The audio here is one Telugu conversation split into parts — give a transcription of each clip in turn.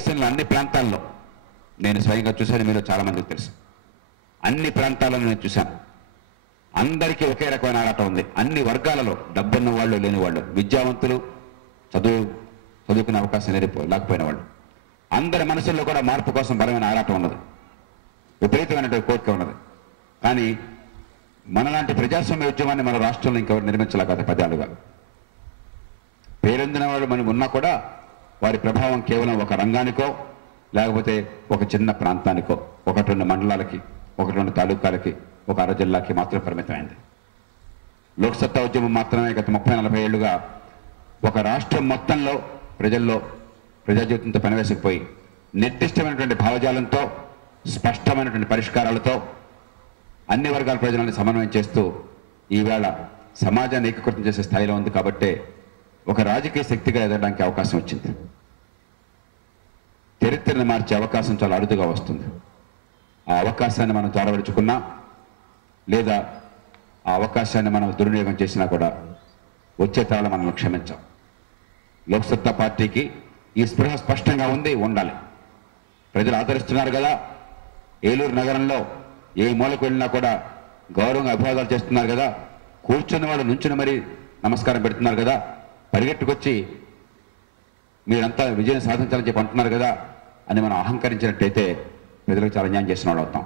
దేశంలో అన్ని ప్రాంతాల్లో నేను స్వయంగా చూశాను, మీరు చాలామందికి తెలుసు. అన్ని ప్రాంతాలను నేను చూశాను. అందరికీ ఒకే రకమైన ఆరాటం ఉంది. అన్ని వర్గాలలో, డబ్బున్న వాళ్ళు, లేని వాళ్ళు, విద్యావంతులు, చదువుకునే అవకాశం లేకపోయిన వాళ్ళు, అందరి మనసుల్లో కూడా మార్పు కోసం బలమైన ఆరాటం ఉన్నది, విపరీతమైనటువంటి కోరిక ఉన్నది. కానీ మనలాంటి ప్రజాస్వామ్య ఉద్యమాన్ని మన రాష్ట్రంలో ఇంకెవరు నిర్మించలేకపోతే 10 ఏళ్లుగా. పేరొందిన వాళ్ళు మనం ఉన్నా కూడా వారి ప్రభావం కేవలం ఒక రంగానికో లేకపోతే ఒక చిన్న ప్రాంతానికో, 1-2 మండలాలకి, 1-2 తాలూకాలకి, ఒక అర జిల్లాకి మాత్రం పరిమితమైంది. లోక్సత్తా ఉద్యమం మాత్రమే గత 30-40 ఏళ్లుగా ఒక రాష్ట్రం మొత్తంలో ప్రజల్లో ప్రజా జీవితంతో పనివేసుకుపోయి నిర్దిష్టమైనటువంటి భావజాలంతో, స్పష్టమైనటువంటి పరిష్కారాలతో అన్ని వర్గాల ప్రజలను సమన్వయం చేస్తూ ఈవేళ సమాజాన్ని ఏకీకృతం చేసే స్థాయిలో ఉంది. కాబట్టే ఒక రాజకీయ శక్తిగా ఎదగడానికి అవకాశం వచ్చింది. చరిత్రను మార్చే అవకాశం చాలా అరుదుగా వస్తుంది. ఆ అవకాశాన్ని మనం త్వరపరుచుకున్నా లేదా ఆ అవకాశాన్ని మనం దుర్వినియోగం చేసినా కూడా వచ్చే తరాలు మనల్ని క్షమించాం. లోక్సత్తా పార్టీకి ఈ స్పృహ స్పష్టంగా ఉంది, ఉండాలి. ప్రజలు ఆదరిస్తున్నారు కదా. ఏలూరు నగరంలో ఏ మూలకు వెళ్ళినా కూడా గౌరవంగా అభివాదాలు చేస్తున్నారు కదా. కూర్చున్న వాళ్ళు నుంచుని మరీ నమస్కారం పెడుతున్నారు కదా. పరిగెట్టుకొచ్చి మీరంతా విజయం సాధించాలని చెప్పి అంటున్నారు కదా అని మనం అహంకరించినట్టయితే ప్రజలకు చాలా అన్యాయం చేసిన వాళ్ళు అవుతాం.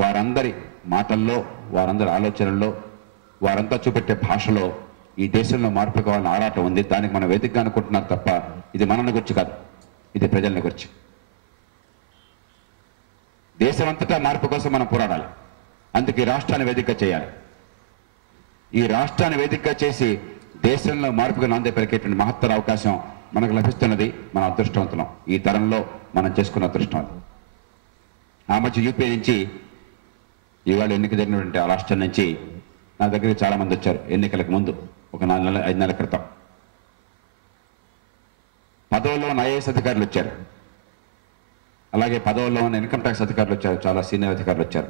వారందరి మాటల్లో, వారందరి ఆలోచనల్లో, వారంతా చూపెట్టే భాషలో ఈ దేశంలో మార్పు కావాలని ఆరాటం ఉంది. దానికి మనం వేదికగా అనుకుంటున్నారు తప్ప ఇది మనల్ని గురించి కాదు, ఇది ప్రజల్ని గురించి. దేశమంతటా మార్పు కోసం మనం పోరాడాలి. అందుకే ఈ రాష్ట్రాన్ని వేదిక చేయాలి. ఈ రాష్ట్రాన్ని వేదిక చేసి దేశంలో మార్పుగా నాంది పలికేటువంటి మహత్తర అవకాశం మనకు లభిస్తున్నది. మన అదృష్టవంతులం. ఈ తరంలో మనం చేసుకున్న అదృష్టం అది. ఆ మధ్య యూపీ నుంచి ఇవాళ ఎన్నిక జరిగినటువంటి ఆ రాష్ట్రం నుంచి నా దగ్గరికి చాలా మంది వచ్చారు. ఎన్నికలకు ముందు ఒక 4-5 నెలల క్రితం పదవుల్లో ఉన్న ఐఏఎస్ అధికారులు వచ్చారు. అలాగే పదవుల్లో ఉన్న ఇన్కమ్ ట్యాక్స్ అధికారులు వచ్చారు. చాలా సీనియర్ అధికారులు వచ్చారు.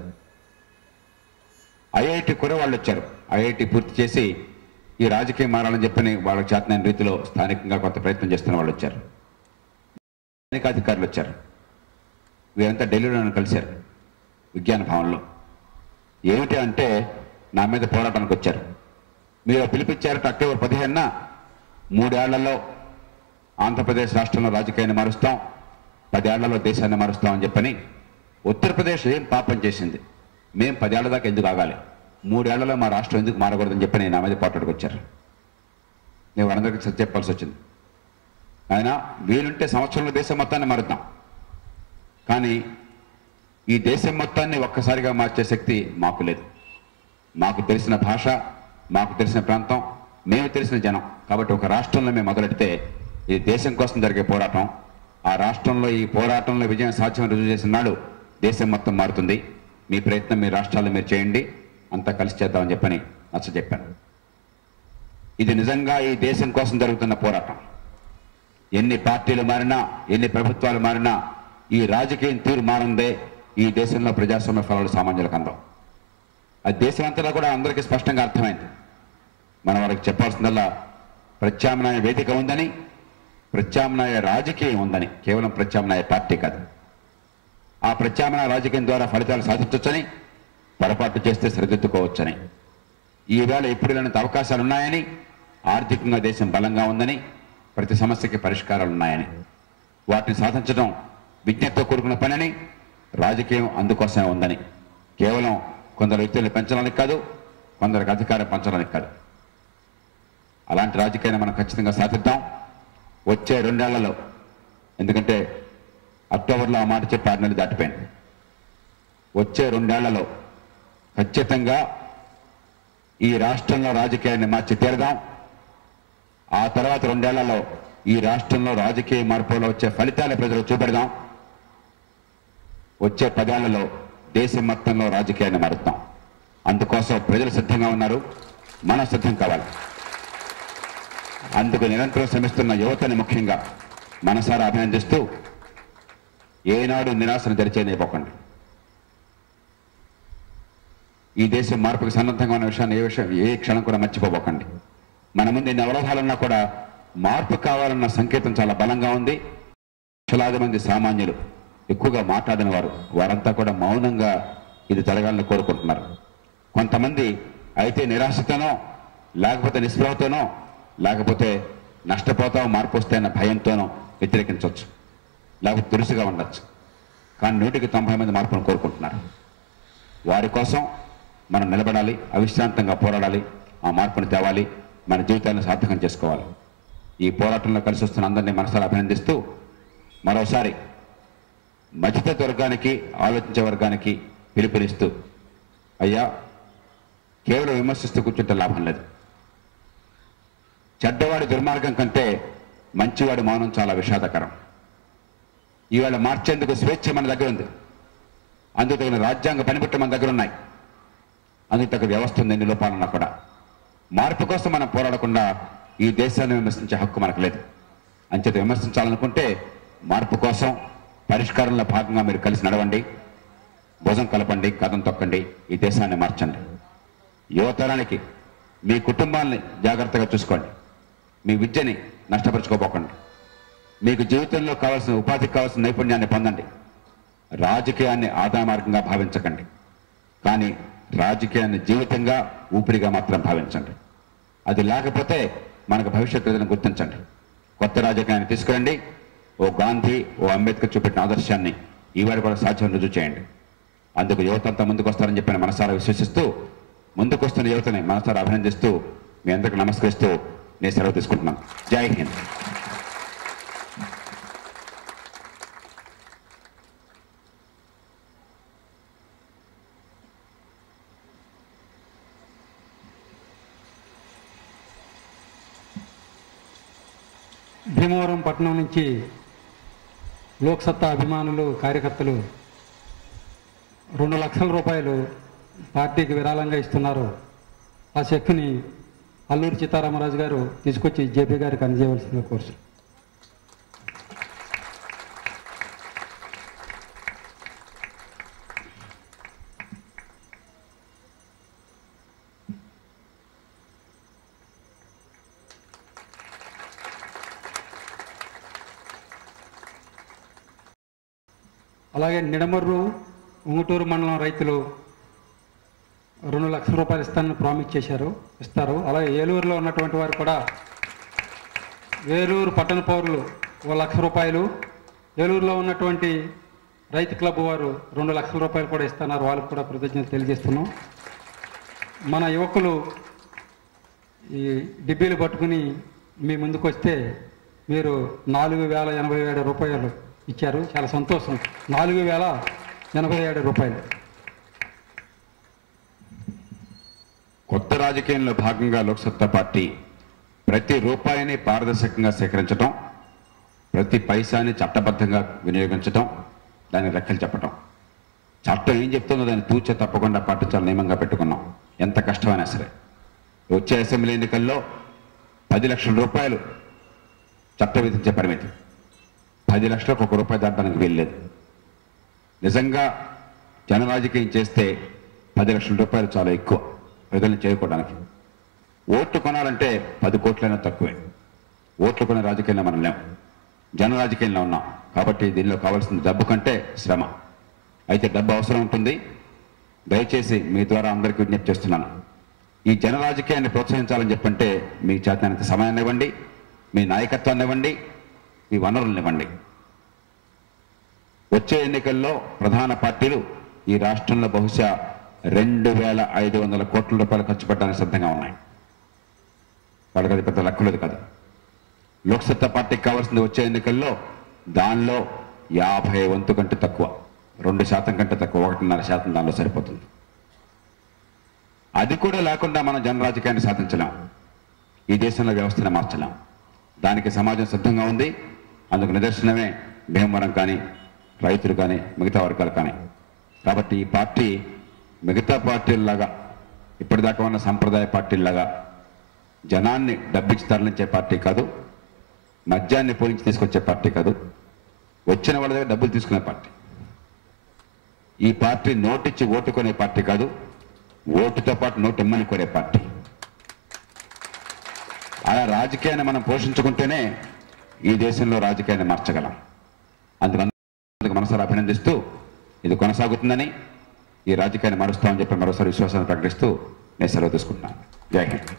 ఐఐటి కుర్రవాళ్ళు వచ్చారు. ఐఐటి పూర్తి చేసి ఈ రాజకీయం మారాలని చెప్పని వాళ్ళకి చేతనైన రీతిలో స్థానికంగా కొంత ప్రయత్నం చేస్తున్న వాళ్ళు వచ్చారు. అనేక అధికారులు వచ్చారు. వీరంతా ఢిల్లీలో నన్ను కలిశారు విజ్ఞాన భవన్లో. ఏమిటి అంటే నా మీద పోరాటానికి వచ్చారు. మీరు పిలిపించారట అక్టోబర్ 15న 3 ఏళ్లలో ఆంధ్రప్రదేశ్ రాష్ట్రంలో రాజకీయాన్ని మారుస్తాం, 10 ఏళ్లలో దేశాన్ని మారుస్తామని చెప్పని. ఉత్తరప్రదేశ్ ఏం పాపం చేసింది, మేము 10 ఏళ్ల దాకా ఎందుకు ఆగాలి, 3 ఏళ్లలో మా రాష్ట్రం ఎందుకు మారకూడదని చెప్పని నా మీద పోరాటానికి వచ్చారు. నేను వారందరికీ చెప్పాల్సి వచ్చింది. ఆయన వీలుంటే సంవత్సరంలో దేశం మొత్తాన్ని మారుద్దాం, కానీ ఈ దేశం మొత్తాన్ని ఒక్కసారిగా మార్చే శక్తి మాకు లేదు. మాకు తెలిసిన భాష, మాకు తెలిసిన ప్రాంతం, మేము తెలిసిన జనం. కాబట్టి ఒక రాష్ట్రంలో మేము మొదలెడితే ఇది దేశం కోసం జరిగే పోరాటం. ఆ రాష్ట్రంలో ఈ పోరాటంలో విజయం సాధ్యమని రుజువు చేసిన నాడు దేశం మొత్తం మారుతుంది. మీ ప్రయత్నం మీ రాష్ట్రాల్లో మీరు చేయండి, అంతా కలిసి చేద్దామని చెప్పని నచ్చ చెప్పాను. ఇది నిజంగా ఈ దేశం కోసం జరుగుతున్న పోరాటం. ఎన్ని పార్టీలు మారినా, ఎన్ని ప్రభుత్వాలు మారినా ఈ రాజకీయం తీరు మారిందే ఈ దేశంలో ప్రజాస్వామ్య ఫలాలు సామాన్యులకు అందం. అది దేశమంతటా కూడా అందరికీ స్పష్టంగా అర్థమైంది. మనం వారికి చెప్పాల్సిందల్లా ప్రత్యామ్నాయ వేదిక ఉందని, ప్రత్యామ్నాయ రాజకీయం ఉందని, కేవలం ప్రత్యామ్నాయ పార్టీ కాదు. ఆ ప్రత్యామ్నాయ రాజకీయం ద్వారా ఫలితాలు సాధించవచ్చని, పొరపాటు చేస్తే సరిదిద్దుకోవచ్చని, ఈవేళ ఇప్పుడు ఇలాంటి అవకాశాలు ఉన్నాయని, ఆర్థికంగా దేశం బలంగా ఉందని, ప్రతి సమస్యకి పరిష్కారాలు ఉన్నాయని, వాటిని సాధించడం విజ్ఞతతో కూడుకున్న పనిని, రాజకీయం అందుకోసమే ఉందని, కేవలం కొందరు వ్యక్తులను పెంచడానికి కాదు, కొందరికి అధికారం పంచడానికి కాదు. అలాంటి రాజకీయాన్ని మనం ఖచ్చితంగా సాధిద్దాం వచ్చే 2 ఏళ్లలో. ఎందుకంటే అక్టోబర్లో ఆ మాట చెప్పి 6 నెలలు దాటిపోయింది. వచ్చే 2 ఏళ్లలో ఖచ్చితంగా ఈ రాష్ట్రంలో రాజకీయాన్ని మార్చి తీరదాం. ఆ తర్వాత 2 ఏళ్లలో ఈ రాష్ట్రంలో రాజకీయ మార్పులో వచ్చే ఫలితాలు ప్రజలకు చూపెడదాం. వచ్చే 10 ఏళ్లలో దేశం మొత్తంలో రాజకీయాన్ని మారుద్దాం. అందుకోసం ప్రజలు సిద్ధంగా ఉన్నారు, మనం సిద్ధం కావాలి. అందుకు నిరంతరం శ్రమిస్తున్న యువతని ముఖ్యంగా మనసారా అభినందిస్తూ ఏనాడు నిరాశను దరిచేయనివ్వకండి. ఈ దేశం మార్పుకు సన్నద్ధంగా ఉన్న విషయాన్ని ఏ క్షణం కూడా మర్చిపోబోకండి. మన ముందు ఎన్ని అవరోధాలున్నా కూడా మార్పు కావాలన్న సంకేతం చాలా బలంగా ఉంది. లక్షలాది మంది సామాన్యులు, ఎక్కువగా మాట్లాడిన వారంతా కూడా మౌనంగా ఇది జరగాలని కోరుకుంటున్నారు. కొంతమంది అయితే నిరాశతోనో, లేకపోతే నిస్పృహతోనో, లేకపోతే నష్టపోతామో మార్పు వస్తాయన్న భయంతోనో వ్యతిరేకించవచ్చు, లేకపోతే దురుసుగా ఉండొచ్చు. కానీ 190 మంది మార్పును కోరుకుంటున్నారు. వారి కోసం మనం నిలబడాలి, అవిశ్రాంతంగా పోరాడాలి, ఆ మార్పును తేవాలి, మన జీవితాలను సార్థకం చేసుకోవాలి. ఈ పోరాటంలో కలిసి వస్తున్న అందరినీ మనసారా అభినందిస్తూ మరోసారి మధ్యతరగతి వర్గానికి, ఆలోచించే వర్గానికి పిలుపునిస్తూ, అయ్యా, కేవలం విమర్శిస్తూ కూర్చుంటే లాభం లేదు. చెడ్డవాడి దుర్మార్గం కంటే మంచివాడి మౌనం చాలా విషాదకరం. ఈవేళ మార్చేందుకు స్వేచ్ఛ మన దగ్గర ఉంది, అందుకు తగిన రాజ్యాంగ పనిముట్లు మన దగ్గర ఉన్నాయి, అందుకు తగ్గ వ్యవస్థ ఉంది. ఎన్ని లోపాలన్నా కూడా మార్పు కోసం మనం పోరాడకుండా ఈ దేశాన్ని విమర్శించే హక్కు మనకు లేదు. అంచేత విమర్శించాలనుకుంటే మార్పు కోసం పరిష్కారంలో భాగంగా మీరు కలిసి నడవండి, భుజం కలపండి, కథం తొక్కండి, ఈ దేశాన్ని మార్చండి. యువతరానికి మీ కుటుంబాన్ని జాగ్రత్తగా చూసుకోండి, మీ విద్యని నష్టపరుచుకోపోకండి, మీకు జీవితంలో కావాల్సిన ఉపాధికి కావాల్సిన నైపుణ్యాన్ని పొందండి. రాజకీయాన్ని ఆదాయ మార్గంగా భావించకండి, కానీ రాజకీయాన్ని జీవితంగా, ఊపిరిగా మాత్రం భావించండి. అది లేకపోతే మనకు భవిష్యత్తు లేదని గుర్తించండి. కొత్త రాజకీయాన్ని తీసుకురండి. ఓ గాంధీ, ఓ అంబేద్కర్ చూపెట్టిన ఆదర్శాన్ని ఈవేళ కూడా సాధ్యం రుజువు చేయండి. అందుకు యువతంతా ముందుకు వస్తారని చెప్పిన మనసారా విశ్వసిస్తూ, ముందుకొస్తున్న యువతని మనసారా అభినందిస్తూ, మీ అందరికీ నమస్కరిస్తూ నేను సెలవు తీసుకుంటున్నాను. జై హింద్. భీమవరం పట్టణం నుంచి లోక్సత్తా అభిమానులు, కార్యకర్తలు 2 లక్షల రూపాయలు పార్టీకి విరాళంగా ఇస్తున్నారు. ఆ చెక్కుని అల్లూరి సీతారామరాజు గారు తీసుకొచ్చి జేపీ గారికి అందజేయవలసిందిగా కోరుతున్నాను. అలాగే నిడమర్రు, ఉంగుటూరు మండలం రైతులు 2 లక్షల రూపాయలు ఇస్తానని ప్రామిస్ చేశారు, ఇస్తారు. అలాగే ఏలూరులో ఉన్నటువంటి వారు కూడా, ఏలూరు పట్టణ పౌరులు 1 లక్ష రూపాయలు, ఏలూరులో ఉన్నటువంటి రైతు క్లబ్ వారు 2 లక్షల రూపాయలు కూడా ఇస్తున్నారు. వాళ్ళకు కూడా కృతజ్ఞతలు తెలియజేస్తున్నాం. మన యువకులు ఈ డిబ్బీలు పట్టుకుని మీ ముందుకు వస్తే మీరు 4,087 రూపాయలు ఇచ్చారు. చాలా సంతోషం. 4,087 రూపాయలు. కొత్త రాజకీయంలో భాగంగా లోక్సత్తా పార్టీ ప్రతి రూపాయిని పారదర్శకంగా సేకరించడం, ప్రతి పైసాని చట్టబద్ధంగా వినియోగించడం, దాని లెక్కలు చెప్పడం. చట్టం ఏం చెప్తుందో దాన్ని తూచే తప్పకుండా పాటించాలని నియమంగా పెట్టుకున్నాం. ఎంత కష్టమైనా సరే. వచ్చే అసెంబ్లీ ఎన్నికల్లో 10 లక్షల రూపాయలు చట్టం విధించే పరిమితి. 10 లక్షలకు 1 రూపాయి దాటడానికి వీల్లేదు. నిజంగా జన రాజకీయం చేస్తే 10 లక్షల రూపాయలు చాలా ఎక్కువ ప్రజలను చేరుకోవడానికి. ఓట్లు కొనాలంటే 10 కోట్లైనా తక్కువే. ఓట్లు కొనే రాజకీయంలో మనం లేం, జన రాజకీయంలో ఉన్నాం. కాబట్టి దీనిలో కావాల్సిన డబ్బు కంటే శ్రమ. అయితే డబ్బు అవసరం ఉంటుంది. దయచేసి మీ ద్వారా అందరికీ విజ్ఞప్తి చేస్తున్నాను, ఈ జన రాజకీయాన్ని ప్రోత్సహించాలని చెప్పంటే మీ చేతనంత సమయాన్ని ఇవ్వండి, మీ నాయకత్వాన్ని ఇవ్వండి, మీ వనరులను ఇవ్వండి. వచ్చే ఎన్నికల్లో ప్రధాన పార్టీలు ఈ రాష్ట్రంలో బహుశా 2,500 కోట్ల రూపాయలు ఖర్చు పెట్టడానికి సిద్ధంగా ఉన్నాయి. వాళ్ళకి అది పెద్ద లెక్కలేదు కదా. లోక్సత్తా పార్టీకి కావాల్సింది వచ్చే ఎన్నికల్లో దానిలో 50 వంతు కంటే తక్కువ, 2% కంటే తక్కువ, 1.5% దానిలో సరిపోతుంది. అది కూడా లేకుండా మనం జన రాజకీయాన్ని సాధించలేం, ఈ దేశంలో వ్యవస్థను మార్చలేం. దానికి సమాజం సిద్ధంగా ఉంది. అందుకు నిదర్శనమే భీమవరం కానీ, రైతులు కానీ, మిగతా వర్గాలు కానీ. కాబట్టి ఈ పార్టీ మిగతా పార్టీల్లాగా, ఇప్పటిదాకా ఉన్న సంప్రదాయ పార్టీల్లాగా జనాన్ని డబ్బిచ్చి తరలించే పార్టీ కాదు, మద్యాన్ని పోలించి తీసుకొచ్చే పార్టీ కాదు, వచ్చిన వాళ్ళ దగ్గర డబ్బులు తీసుకునే పార్టీ. ఈ పార్టీ నోటిచ్చి ఓటు కొనే పార్టీ కాదు, ఓటుతో పాటు నోటు ఇమ్మని కొనే పార్టీ. అలా రాజకీయాన్ని మనం పోషించుకుంటేనే ఈ దేశంలో రాజకీయాన్ని మార్చగలం. అందుకు మనసారా అభినందిస్తూ ఇది కొనసాగుతుందని, ఈ రాజకీయాన్ని మారుస్తామని చెప్పి మరోసారి విశ్వాసాన్ని ప్రకటిస్తూ నేను సెలవు తీసుకుంటున్నాను. జై హింద్.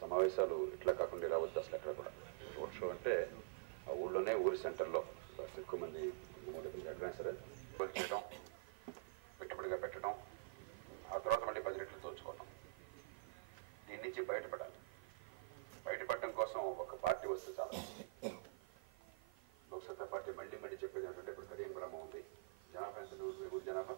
సమావేశాలు ఇట్లా కాకుండా ఇలా వద్దు అసలు ఎక్కడ కూడా. రోడ్ షో అంటే ఆ ఊళ్ళోనే, ఊరి సెంటర్లో ఎక్కువ మంది అడ్వాన్స్ చేయడం, పెట్టుబడిగా పెట్టడం, ఆ తర్వాత మళ్ళీ 10 రెట్లు దోచుకోవడం. దీని నుంచి బయటపడాలి. బయటపడడం కోసం ఒక పార్టీ వస్తే చాలు. లోక్సత్తా పార్టీ మళ్ళీ మళ్ళీ చెప్పేది ఏంటంటే ఇప్పుడు కడియం గ్రామం ఉంది. జనాభా ఎంత? ఊరి జనాభా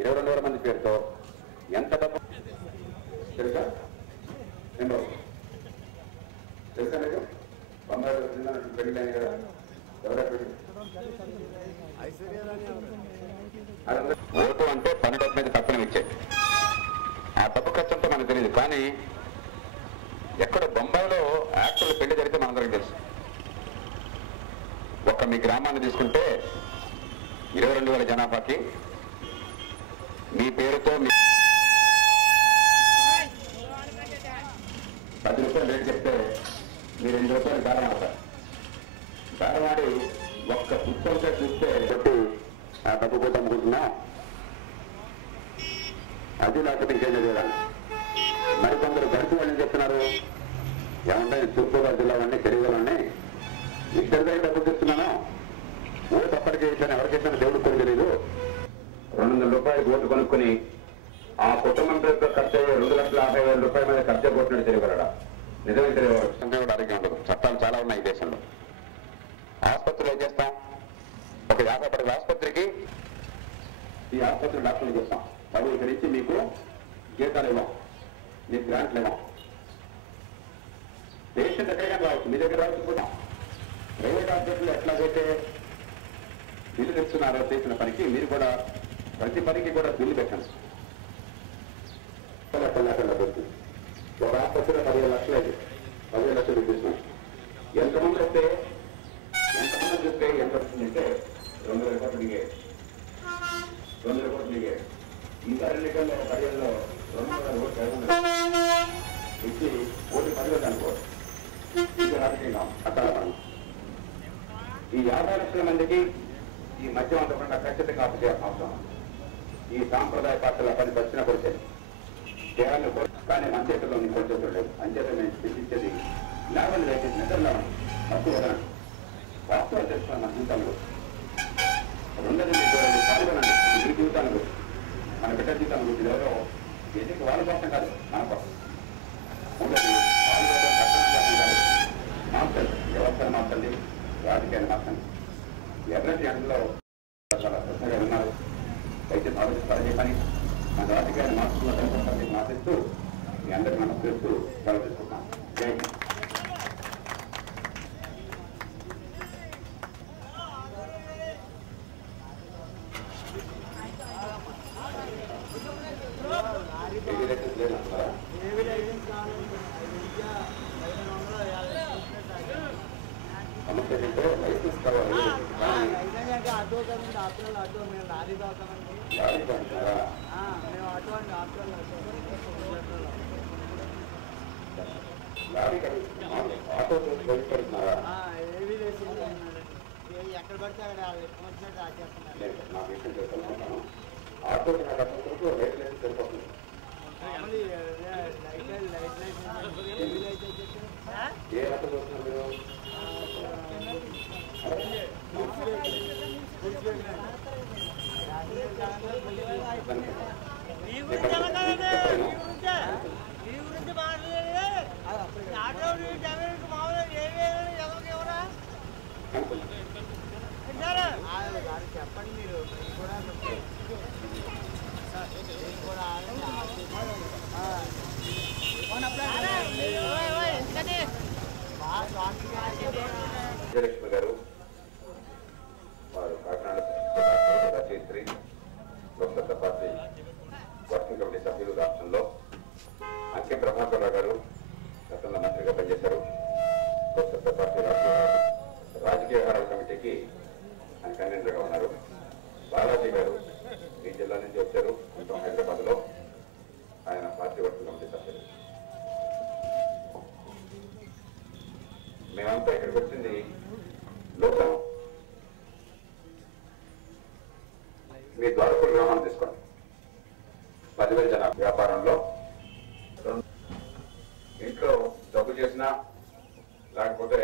22,000 మంది పేరుతో ఎంత డబ్బు తెలుసా? తెలుసా మీకు? బొంబాయిలో పెళ్ళి కదా, ఓటు అంటే పని డబ్బు మీద తక్కువ ఇచ్చే ఆ డబ్బు ఖర్చు అంటే మనకు తెలియదు. కానీ ఎక్కడ బొంబాయిలో యాక్టర్లు పెళ్లి జరిగితే మనందరికీ తెలుసు. ఒక్క మీ గ్రామాన్ని తీసుకుంటే 22,000 జనాభాకి మీ పేరుతో 10 రూపాయలు రేటు చెప్తే మీరు 8 రూపాయలు బేరం ఆడతారు. బేరం ఆడి ఒక్క పుస్తకంతో చూస్తే చెప్పి ఆ డబ్బు పోతే అమ్ముకుంటున్నా, అది లేకపోతే ఇంకేం చేయాలి. మరికొందరు గడిచి వాళ్ళని చెప్తున్నారు, ఏమంటే తూర్పుగోదావరి జిల్లా వాడిని, తెలుగు వాళ్ళని ఇద్దరిదే డబ్బు చెప్తున్నాను, ఓటు అప్పటికి వేసాను, ఎవరికైనా దేవుడికి కొని తెలియదు. 200 రూపాయలు ఓటు కొనుక్కుని ఆ కుటుంబం పేరుతో ఖర్చు అయ్యే 2,50,000 రూపాయల మీద ఖర్చు కొట్టినట్టు తెలియగలడా? నిజమే తెలియదు. ఆరోగ్యం ఉండదు. చట్టాలు చాలా ఉన్నాయి ఈ దేశంలో. ఆసుపత్రిలో చేస్తాం, ఒక 50 పడగల ఆసుపత్రికి ఈ ఆసుపత్రి డాక్టర్లు చేస్తాం, బాబు ఇక్కడి నుంచి మీకు జీతాలు ఇవ్వం, మీకు గ్రాంట్లు ఇవ్వం. పేషెంట్ ఎక్కడికైనా రావచ్చు, మీ దగ్గర రావచ్చు. ప్రైవేట్ ఆసుపత్రులు ఎట్లాగైతే బిల్లు తెస్తున్నారో చేసిన పనికి మీరు కూడా ప్రతి పనికి కూడా బిల్లు పెట్టండి. ఒక ఆసుపత్రిలో 15 లక్షలు అయితే 15 లక్షలు చూపిస్తున్నాం. ఎంతమంది వస్తే చూస్తే ఎంత వస్తుందంటే 200 కోట్లు దిగే 200 కోట్లు దిగే. ఇంకా ఎన్నికల్లో 10 200 ఓట్లు ఇచ్చి ఓటు 10 అనుకో, ఇది రాజకీయంగా అక్కడ ఈ 50 లక్షల మందికి ఈ మధ్య అంతకుండా ఖచ్చితంగా అప్పు చేయాల్సిన అవసరం. ఈ సాంప్రదాయ పార్టీల 10 వచ్చినా కొడితే చేయాలని కానీ మన చేతుల్లో కొడిచేది లేదు. అంచేత మేము చింతించేది లేవని వేసేది నిద్రలో తప్పు వదలండి. వాస్తవాలు తెలుసుకున్నాం మన జీవితంలో. రెండోది పాల్గొనండి. ఈ జీవితానికి మన బిడ్డ జీవితాల గురించి ఎవరో ఎందుకు వాళ్ళ కోసం కాదు, మన కోసం. మూడోది పాల్గొనడం కష్టం కాదు, మార్చండి, వ్యవస్థను మార్చండి, రాజకీయాన్ని మార్చండి. ఎర్రటి ఎండలో చాలా శ్రద్ధగా ఉన్నారు. దయచేసి ఆలోచిస్తారని పని మన రాజకీయాన్ని మార్చుకున్న ఆశిస్తూ మీ అందరికీ నమస్కరిస్తూ సెలవు తీసుకుంటున్నాను. జై హింద్. సమస్య ఏంటంటే లైసెన్స్ కావాలి. లారీ కొంటున్నారా? లారీ ఆటో పెడుతున్నారా? ఎక్కడ పడితే అక్కడ లేదు, నా విషయం తెలుసుకుంటాను. ఆటోకి నాకు అప్పుడు రేట్ లేదు సరిపోతుంది. ఏ ఆటో చూస్తున్నారు చెప్పండి మీరు కూడా విజయలక్ష్మి గారు వారు కాకినాడ రచయిత్రి, లోక్సత్తా పార్టీ వర్కింగ్ కమిటీ సభ్యులు రాష్ట్రంలో. అంకే ప్రభాకర్ గారు గతంలో మంత్రిగా పనిచేశారు. లోక్సత్తా పార్టీ రాజకీయ వ్యవహారాల కమిటీకి ఆయన కన్వీనర్గా ఉన్నారు. బాలాజీ గారు ఈ జిల్లా నుంచి వచ్చారు, కొంచెం హైదరాబాద్ లో. ఆయన పార్టీ వర్కింగ్ కమిటీ సభ్యులు. మేమంతా ఇక్కడికి వచ్చింది లోకం. మీ ద్వారపూర్ గ్రామాన్ని తీసుకోండి. 10,000 జన వ్యాపారంలో ఇంట్లో జబ్బు చేసినా లేకపోతే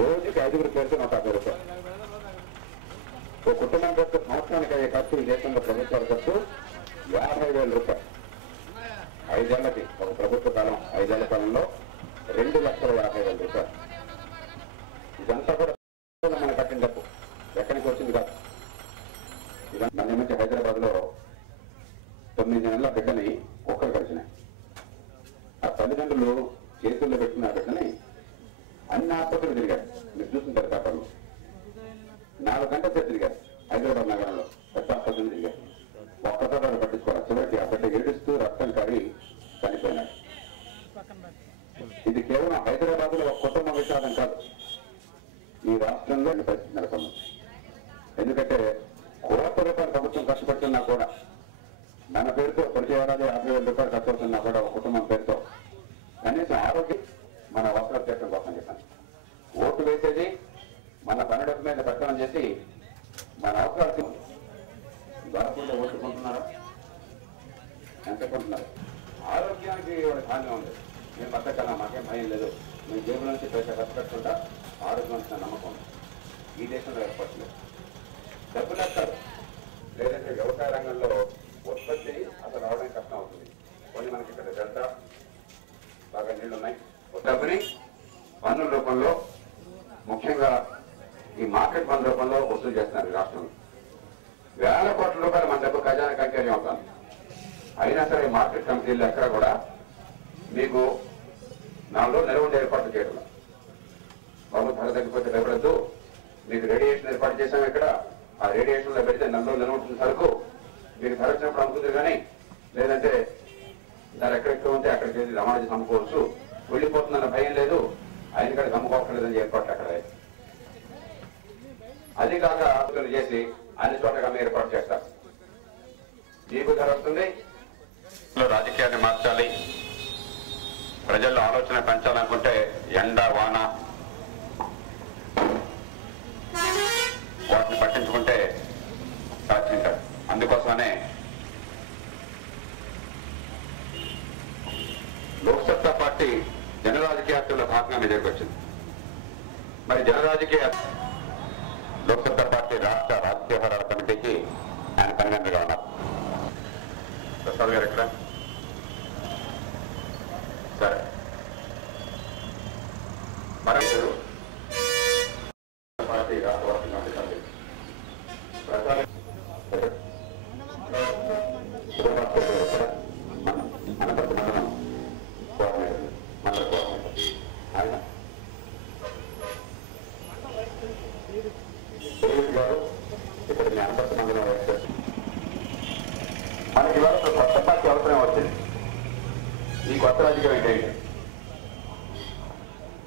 రోజుకి 5 పేరుతో 150 రూపాయలు. ఒక కుటుంబం ఖర్చు సంవత్సరానికి అయ్యే ఖర్చు ఈ దేశంలో ప్రభుత్వాల ఖర్చు 50,000 రూపాయలు. 5 ఏళ్లకి ఒక ప్రభుత్వ కాలం, 5 ఏళ్ల కాలంలో 2,50,000 రూపాయలు. ఇదంతా కూడా మనం కట్టిన డబ్బు, ఎక్కడికి వచ్చింది కాదు. మన నుంచి హైదరాబాద్ లో 9 నెలల బిడ్డని కుక్కలు కలిసినాయి. ఆ తల్లిదండ్రులు చేతుల్లో పెట్టుకున్న ఆ బిడ్డని అన్ని ఆసుపత్రులు తిరిగారు. మీరు చూస్తుంటారు పేపర్లు. 4 గంటల సేపు తిరిగారు హైదరాబాద్ నగరంలో. పెద్ద ఆసుపత్రులు తిరిగారు. ఒక్కసారి పట్టించుకోవాలి. చివరికి ఆ బిడ్డ ఏడుస్తూ రక్తం కారి చనిపోయినాడు. ఇది కేవలం హైదరాబాద్ లో ఒక కుటుంబ విషాదం కాదు, ఈ రాష్ట్రంలో పరిస్థితి నెలకొంది. ఎందుకంటే కోట్ల రూపాయలు ప్రభుత్వం కష్టపడుతున్నా కూడా, మన పేరుతో ప్రతి ఏడాది 50,000 రూపాయలు ఖర్చు అవుతున్నా కూడా ఒక కుటుంబం పేరుతో కనీసం ఆరోగ్యం మన అవసరం తీర్చడం కోసం చెప్పాను. ఓటు వేసేది మన పన్నెండు మీద ప్రకటన చేసి మన అవసరాలు ద్వారపూర్లో ఓట్లు కొంటున్నారా? ఎంత కొంటున్నారు? ఆరోగ్యానికి హాని ఉంది. మేము బతకన్నా, మాకేం భయం లేదు, మేము జేబుల నుంచి పైసా ఖర్చు పెట్టుకుంటా ఆరోగ్యం వచ్చిన నమ్మకం ఈ దేశంలో ఏర్పడలేదు. డబ్బులు వేస్తారు, లేదంటే వ్యవసాయ రంగంలో ఉత్పత్తి అసలు రావడానికి కష్టం అవుతుంది. కొన్ని మనకి ఇక్కడ డెల్టా బాగా నీళ్లున్నాయి. డబ్బుని పన్నుల రూపంలో, ముఖ్యంగా ఈ మార్కెట్ పన్ను రూపంలో వసూలు చేస్తున్నారు ఈ రాష్ట్రంలో. వేల కోట్ల రూపాయలు మన డబ్బు ఖజానా కైంకర్యం అవుతుంది. అయినా సరే మార్కెట్ కమిటీలు ఎక్కడ కూడా మీకు 4 రోజులు నిల్వ ఏర్పాటు చేయడం. బాబు ధర తగ్గిపోతే భయపడద్దు, మీకు రేడియేషన్ ఏర్పాటు చేశాము. ఇక్కడ ఆ రేడియేషన్ లో పెడితే 4 రోజులు నిల్వ ఉంటుంది సరుకు. మీకు ధర వచ్చినప్పుడు అమ్ముతుంది, కానీ లేదంటే ధర ఎక్కడెక్కడ ఉంటే అక్కడికి వెళ్ళి రవాణా చేసి అమ్ముకోవచ్చు. వెళ్ళిపోతుందన్న భయం లేదు, ఆయన కాడికి అమ్ముకోకలేదని ఏర్పాట్లు అక్కడ. అది కాక చేసి అన్ని చోట్ల అమ్మే ఏర్పాటు చేస్తారు. మీకు ధర వస్తుంది. రాజకీయాన్ని మార్చాలి, ప్రజల్లో ఆలోచన పెంచాలనుకుంటే ఎండ వాన వాటిని పట్టించుకుంటే సాధ్యంటారు. అందుకోసమనే లోక్సత్తా పార్టీ జన రాజకీయాల్లో భాగంగా మీ దగ్గరికి వచ్చింది. మరి జన రాజకీయ లోక్సత్తా పార్టీ రాష్ట్ర రాజకీయ వ్యవహారాల కమిటీకి ఆయన కన్వీనర్గా ఉన్నారు. ప్రసాద్ గారు ఎక్కడ? సరే,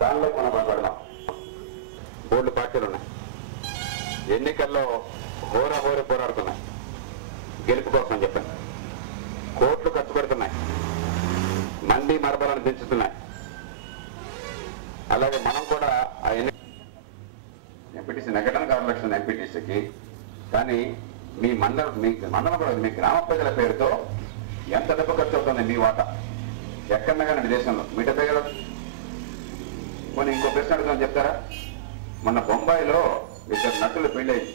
దానిలో మనం మాట్లాడదాం. బోర్డు పార్టీలు ఉన్నాయి, ఎన్నికల్లో హోరీ పోరాడుతున్నాయి, గెలుపు కోసం చెప్పండి, కోట్లు ఖర్చు పెడుతున్నాయి, మంది మరబలను పెంచుతున్నాయి. అలాగే మనం కూడా ఆ ఎంపీటీసీ నెగ్గడానికి 6 లక్షలు ఎంపీటీసీకి. కానీ మీ మండలం కూడా మీ గ్రామ ప్రజల పేరుతో ఎంత డబ్బు ఖర్చు అవుతుంది మీ వాటా? ఎక్కడన్నా కానీ దేశంలో మీ డబ్బే కదా. కొన్ని ఇంకో ప్రశ్న అడుగుతామని చెప్తారా? మన బొంబాయిలో 2 నటులు పెళ్ళయింది.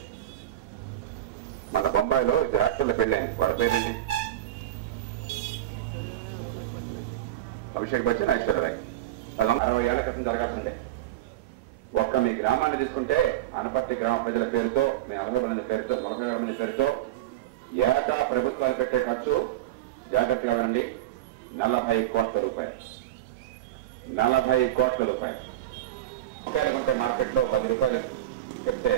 మన బొంబాయిలో 2 యాక్టర్లు పెళ్ళయింది. వాళ్ళ పేరేంటి? అభిషేక్ బచ్చన్, ఐశ్వర్యరాయ్. అది 60 ఏళ్ల క్రితం జరగాల్సిందే. ఒక్క మీ గ్రామాన్ని తీసుకుంటే అనపర్తి గ్రామ ప్రజల పేరుతో, మీ 40 మంది పేరుతో, 40 మంది పేరుతో ఏటా ప్రభుత్వాలు పెట్టే ఖర్చు జాగ్రత్తగా వినండి, 40 కోట్ల రూపాయలు. 40 కోట్ల రూపాయలు. రూపాయలు కొంటే మార్కెట్లో 10 రూపాయలు చెప్తే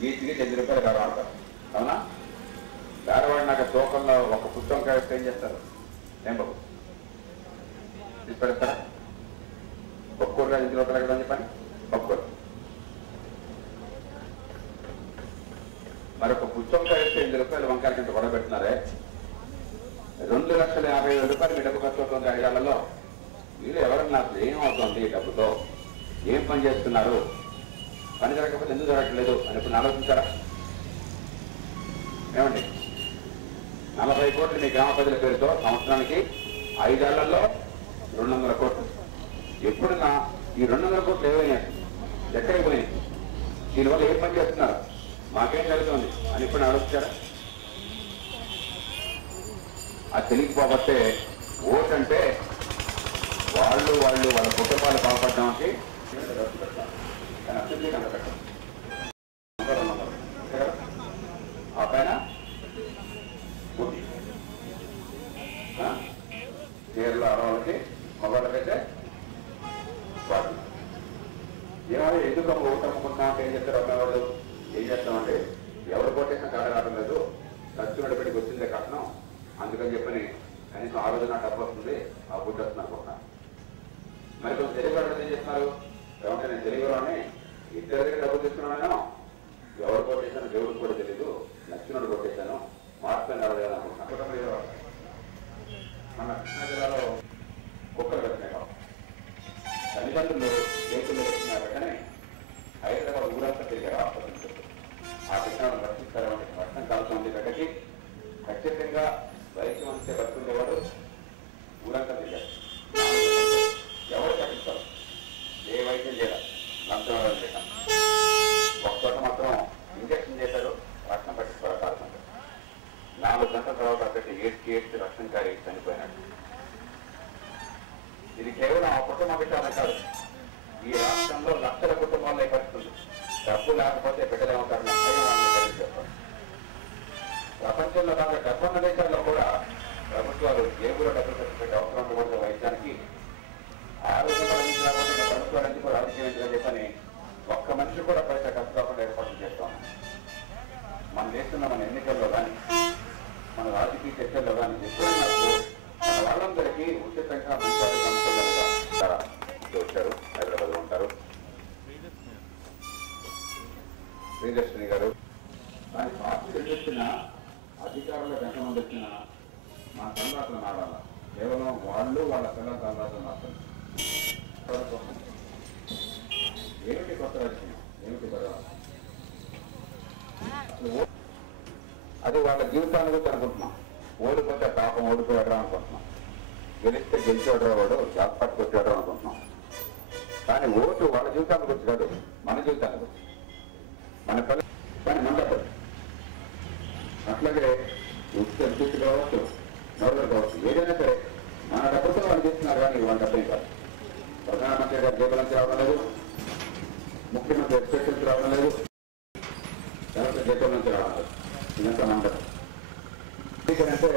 గీతికి 10 రూపాయలు కావాలంటారు. అవునా? దారివాడు నాకు తోకంలో ఒక పుస్తకం కావిస్తే ఏం చేస్తారు? ఏం బాబు తీసుకెళ్తారా? ఒక్కూరుగా 8 రూపాయలు కదా అని చెప్పండి. ఒక్కూరు మరొక పుస్తకం కావిస్తే 8 రూపాయలు వంకాయ కింద గొడవ పెడుతున్నారే. 2,50,000 రూపాయలు మీ డబ్బు ఖర్చు అవుతుంది 5 ఏళ్లలో. వీళ్ళు ఎవరన్నా అసలు ఏమవుతుంది ఈ డబ్బుతో? ఏం పని చేస్తున్నారు? పని జరగకపోతే ఎందుకు జరగట్లేదు అని ఇప్పుడు ఆలోచించారా? ఏమండి? 40 కోట్లు మీ గ్రామ ప్రజల పేరుతో సంవత్సరానికి 5 ఏళ్లలో 200 కోట్లు. ఎప్పుడున్నా ఈ 200 కోట్లు ఏమైనాయి? ఎక్కడికి పోయినాయి? దీనివల్ల ఏం పని చేస్తున్నారు? మాకేం జరుగుతుంది అని ఇప్పుడు ఆలోచించారా? అది తెలియకపోతే ఓటు అంటే వాళ్ళు వాళ్ళ కుటుంబాలు బాగుపడడానికి ఆ పైన చీరలు ఆడవాళ్ళకి మగవాళ్ళకైతే వాటి ఏమైనా ఎందుకు ఓటు అమ్ముకుంటున్నా అంటే ఏం చెప్తారు? అమ్మేవాళ్ళు ఏం చేస్తామంటే ఎవరు కొట్టేసినా కాడ రావడం లేదు, ఖర్చు పెట్టి వచ్చిందే కట్నం, అందుకని చెప్పని కనీసం ఆ రోజు నా డబ్బు వస్తుంది, ఆ బుద్ధి వస్తుంది అనుకుంటున్నాను. మరి కొంచెం తెలుగు వాళ్ళు ఏం చేస్తున్నారు? ఏమంటే నేను తెలుగులోనే ఇద్దరి దగ్గర డబ్బులు తీసుకున్నాను, ఎవరు కొట్టేశాను దేవుడికి కూడా తెలీదు, నచ్చినోడు కొట్టేశాను, మార్పుని నడవలేదు అనుకుంటున్నాను. మన కృష్ణా జిల్లాలో కుక్కలు పెట్టినాయి కావు. తల్లిదండ్రులు చేతుల్లో పెట్టినారు కానీ హైదరాబాద్ ఊరంతా తిరిగారు ఆసుపత్రి. ఆ కృష్ణాలను రక్షిస్తారని వర్షం కాలుతూ ఉంది బిడ్డకి. ఖచ్చితంగా వైద్యం అంతే బతుకుండేవాడు ఊరంతా తిరిగారు. ఎవరు తగ్గిస్తారు? ఏ వైద్యం చేయాలి? లంచం చేశాం. ఒక చోట మాత్రం ఇంజక్షన్ చేశారు, రక్షణ పట్టించుకోవాలి కాల్చుంటారు. 4 గంటల తర్వాత అక్కడికి ఏడ్చి రక్షణకారి చనిపోయినాడు. ఇది కేవలం ఆ కుటుంబ విషయాలే కాదు, ఈ రాష్ట్రంలో లక్షల కుటుంబాల్లో పరిస్థితుంది. డబ్బు లేకపోతే బిడ్డలు ఏమవుతారని చెప్పారు. ప్రపంచంలో కాదు డబ్బున్న దేశాల్లో కూడా ప్రభుత్వాలు జేబులో డబ్బులు ఖర్చు పెట్టే అవసరం ఉండకూడదు వైద్యానికి. ఆరోగ్యం లేకపోతే ప్రభుత్వాలు ఎందుకు రాజకీయం ఎందుకు చెప్పని ఒక్క మనిషి కూడా పైసా ఖర్చు కాకుండా ఏర్పాట్లు చేస్తాం. మన దేశంలో మన ఎన్నికల్లో కానీ మన రాజకీయ చర్చల్లో కానీ ఎప్పుడైనా మన వాళ్ళందరికీ ఉచితంగా వచ్చారు. హైదరాబాద్ ఉంటారు శ్రీలక్ష్మి గారు. కానీ పార్టీ వచ్చిన అధికారులు ఎంతమంది వచ్చినా మా సందాతలు ఆడాల. కేవలం వాళ్ళు వాళ్ళ పిల్లల సందాతలు మాత్రం. ఏమిటి కొత్త రాజకీయం? ఏమిటి గొడవ? అది వాళ్ళ జీవితాన్ని గురించి అనుకుంటున్నాం. ఓడిపోతే పాపం ఓడిపోయాడు అనుకుంటున్నాం, గెలిస్తే గెలిచేవాడు వాడు జాగ్రత్త కొట్టాడు అనుకుంటున్నాం. కానీ ఓటు వాళ్ళ జీవితాన్ని గురించి కాదు, మన జీవితాన్ని గురించి, మన పని కానీ మన డబ్బులు. అట్లాగే ఉచిత కావచ్చు, నోడలు కావచ్చు, ఏదైనా సరే మన డబ్బులతో వాళ్ళు చేస్తున్నారు. కానీ వాళ్ళ డబ్బులు కాదు. ప్రధానమంత్రి గారు జేబులంచి రావడం లేదు, ముఖ్యమంత్రి ఎక్స్ప్రెషన్స్ రావడం లేదు, తర్వాత జేబుల నుంచి రావడం లేదు. ఇదంతా మన డబ్బు. అంటే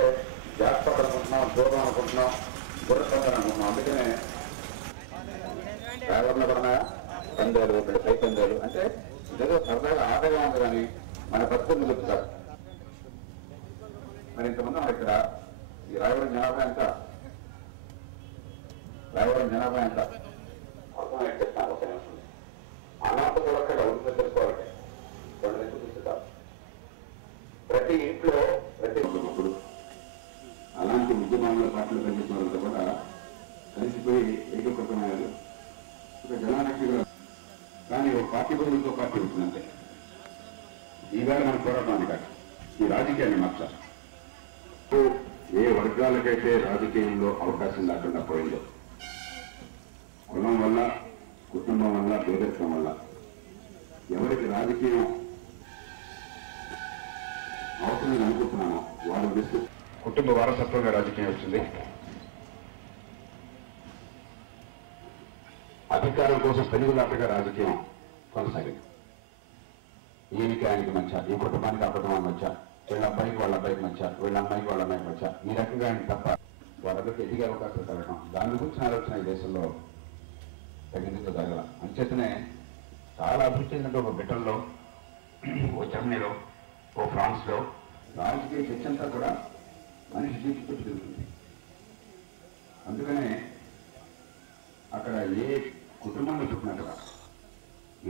జాగ్రత్త అనుకుంటున్నాం, దూరం అనుకుంటున్నాం, బుర్రపందలు అనుకుంటున్నాం. అందుకనే డ్రైవర్లో కూడా పందేలు, పై పందేలు అంటే ఇదేదో సరదాగా ఆటగా ఉంది కానీ మన బతుకుని గుర్తుతారు. మరి ఇంతమంది ఇక్కడ ఈ రాయవరం జనాభా ఎంత? రాయవరం జనాభా ఎంత? పార్టీ బదులు ఇంకో పార్టీ ఉంటుందంటే ఈవేళ మన పోరాటాన్ని కాదు ఈ రాజకీయాన్ని మార్చాలి. ఏ వర్గాలకైతే రాజకీయంలో అవకాశం లేకుండా పోయిందో కులం వల్ల, కుటుంబం వల్ల, భేదత్వం వల్ల ఎవరికి రాజకీయం అవసరం అనుకుంటున్నామో వాళ్ళు విస్తృ కుటుంబ వారసత్వంగా రాజకీయం వచ్చింది. అధికారం కోసం పెరుగులాటగా రాజకీయం కొనసాగింది. ఈయనకి ఆయనకి మధ్య, ఈ కుటుంబానికి ఆ కుటుంబానికి మధ్య, వీళ్ళ అబ్బాయికి వాళ్ళ అబ్బాయికి మధ్య, వీళ్ళ అమ్మాయికి వాళ్ళ అమ్మాయికి మధ్య, ఈ రకంగా ఆయన తప్ప వాళ్ళకి ఎదిగే అవకాశాలు కలగడం, దాని గురించి ఆలోచన ఈ దేశంలో తగినంత జరగల. అంచేతనే చాలా అభివృద్ధి చెందిన ఒక బ్రిటన్లో, ఓ జర్మనీలో, ఓ ఫ్రాన్స్లో రాజకీయ చర్చ అంతా కూడా మనిషి జీవితం తిరుగుతుంది. అందుకనే అక్కడ ఏ కుటుంబంలో పుట్టినా కూడా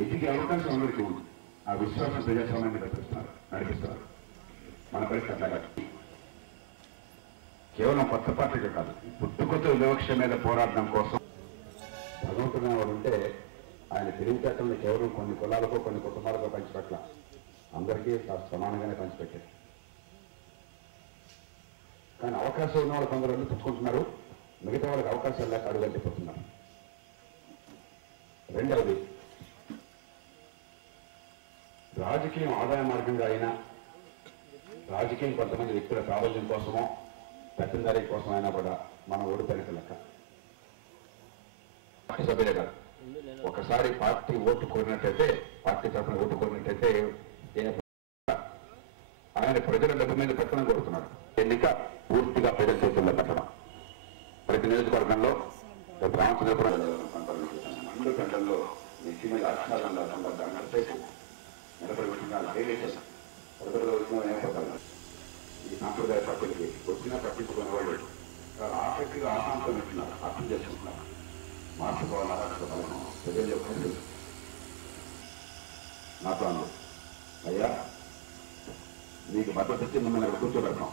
ఎదిగే అవకాశం అందరికీ ఉంది. ఆ విశ్వాసం ప్రజాస్వామ్యాన్ని నడిపిస్తున్నారు. మన పరిస్థితి అట్లా కేవలం కొత్త పార్టీగా కాదు, పుట్టుకొత్త వివక్ష మీద పోరాటం కోసం భగవంతుడు వాడు ఉంటే ఆయన తెలివితేటల్ని కేవలం కొన్ని కులాలకో కొన్ని కుటుంబాలకో పంచిపెట్ల, అందరికీ సమానంగానే పంచిపెట్టారు. కానీ అవకాశం ఉన్న వాళ్ళు కొందరు వెళ్ళి పుచ్చుకుంటున్నారు, మిగతా వాళ్ళకి అవకాశాలు లేక అడుగంటిపోతున్నారు. రెండవది, రాజకీయం ఆదాయ మార్గంగా అయినా, రాజకీయం కొంతమంది వ్యక్తుల ప్రాబల్యం కోసమో పెత్తందారీ కోసం అయినా కూడా మనం ఓడిపోయినట్టు లెక్క. పార్టీ సభ్యులే కాదు, ఒకసారి పార్టీ ఓటు కోరినట్టయితే, పార్టీ తరఫున ఓటు కోరినట్టయితే ఆయన ప్రజల డబ్బు మీద పెట్టడం కోరుతున్నాడు. ఎన్నిక పూర్తిగా ప్రజల చేతుల్లో పెట్టడం. ప్రతి నియోజకవర్గంలో రామచంద్రపురం 2 గంటల్లో వ్యక్తి మీద అక్షరాలు నడిపేసి నిలబడిపోతున్నారు. ఈ సాంప్రదాయ పార్టీలకి వచ్చినా పట్టించుకునే వాళ్ళు ఆసక్తిగా ఆశాంతం ఇస్తున్నారు, అర్థం చేసుకుంటున్నారు. మార్చుకోవాలని ప్రజల్లో ప్రజలు నాతో అన్నారు, అయ్యా నీకు మద్దతు వచ్చి మిమ్మల్ని అక్కడ కూర్చోబెడతాం,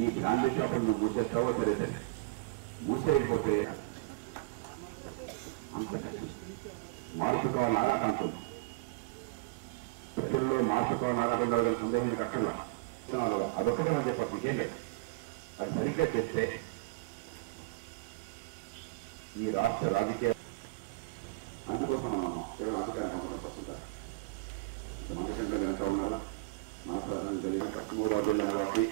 ఈ బ్రాండీ షాపులు నువ్వు మూసేస్తావో సరే, మూసేయకపోతే అంత మార్చుకోవాలని ఆరాటం, ప్రజల్లో మార్చుకోవాలని ఆరాటం సందేహం కట్టంలా అదొక్కటే మనం చెప్పాలి. ఇంకేం లేదు, అది సరిగ్గా చేస్తే ఈ రాష్ట్ర రాజకీయ అందుకోసం మనం కేవలం అధికారం వస్తుంటారు. మనకంటే వెనక ఉన్నారా మాట్లాడాలని జరిగిన 3 జిల్లా కాబట్టి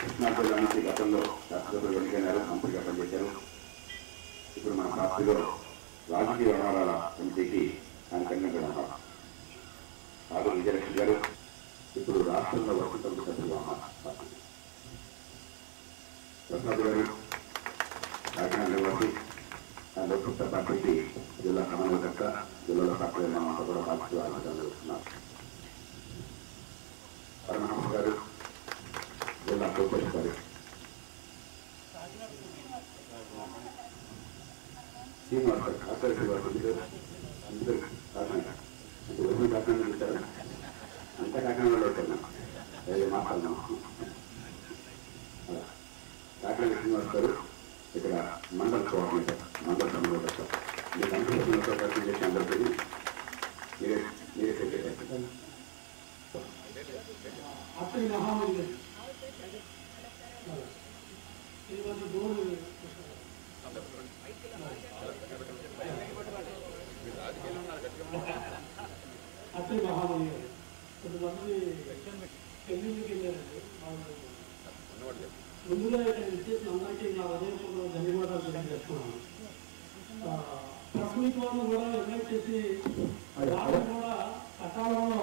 కృష్ణా జిల్లా నుంచి గతంలో శాస్త్రసభ్యులు ఎన్నికైనారు, మంత్రిగా పనిచేశారు. ఇప్పుడు మన పార్టీలో రాజకీయ వ్యవహారాల కమిటీకి ఆయన కన్వీనర్గా ఉన్నారు. ఆదూరు విజయలక్ష్మి గారు ఇప్పుడు రాష్ట్రంలో వర్కింగ్ కమిటీ సభ్యులుగా ఉన్నారు. ప్రసాద్ గారు కాకినాడ వాసి ఆయన లోక్సభ పార్టీకి జిల్లా సమన్వయకర్త, జిల్లాలో పార్టీ అంతా కూడా బాధ్యతగా నిర్వహిస్తున్నారు. అరుణ్ గారు జిల్లా కోపేష్ గారు, శ్రీనివాస్ గారు అక్కడికి అందరూ కాకినాడ కాకినాడ ఉంటారు, అంతా కాకినాడలో ఉంటున్నాం, మాట్లాడినాం. కాకినాడ శ్రీనివాస్ గారు ఇక్కడ మండల కోఆర్డినేటర్, మండల సమన్వయకర్త. మీకు అందరూ పరిచయం చేసి అందరికీ మీరే సెక్రటరీ. అతని మహామంత్రి అతని మహామంత్రి కొంతమంది పెళ్లికి వెళ్ళారండి. ముందుగా విచ్చేసిన అందరికీ నా హృదయపూర్వక ధన్యవాదాలు తెలియజేస్తున్నాను. ప్రకృతి వాళ్ళు కూడా ఇన్వైట్ చేసి వాళ్ళు కూడా సకాలంలో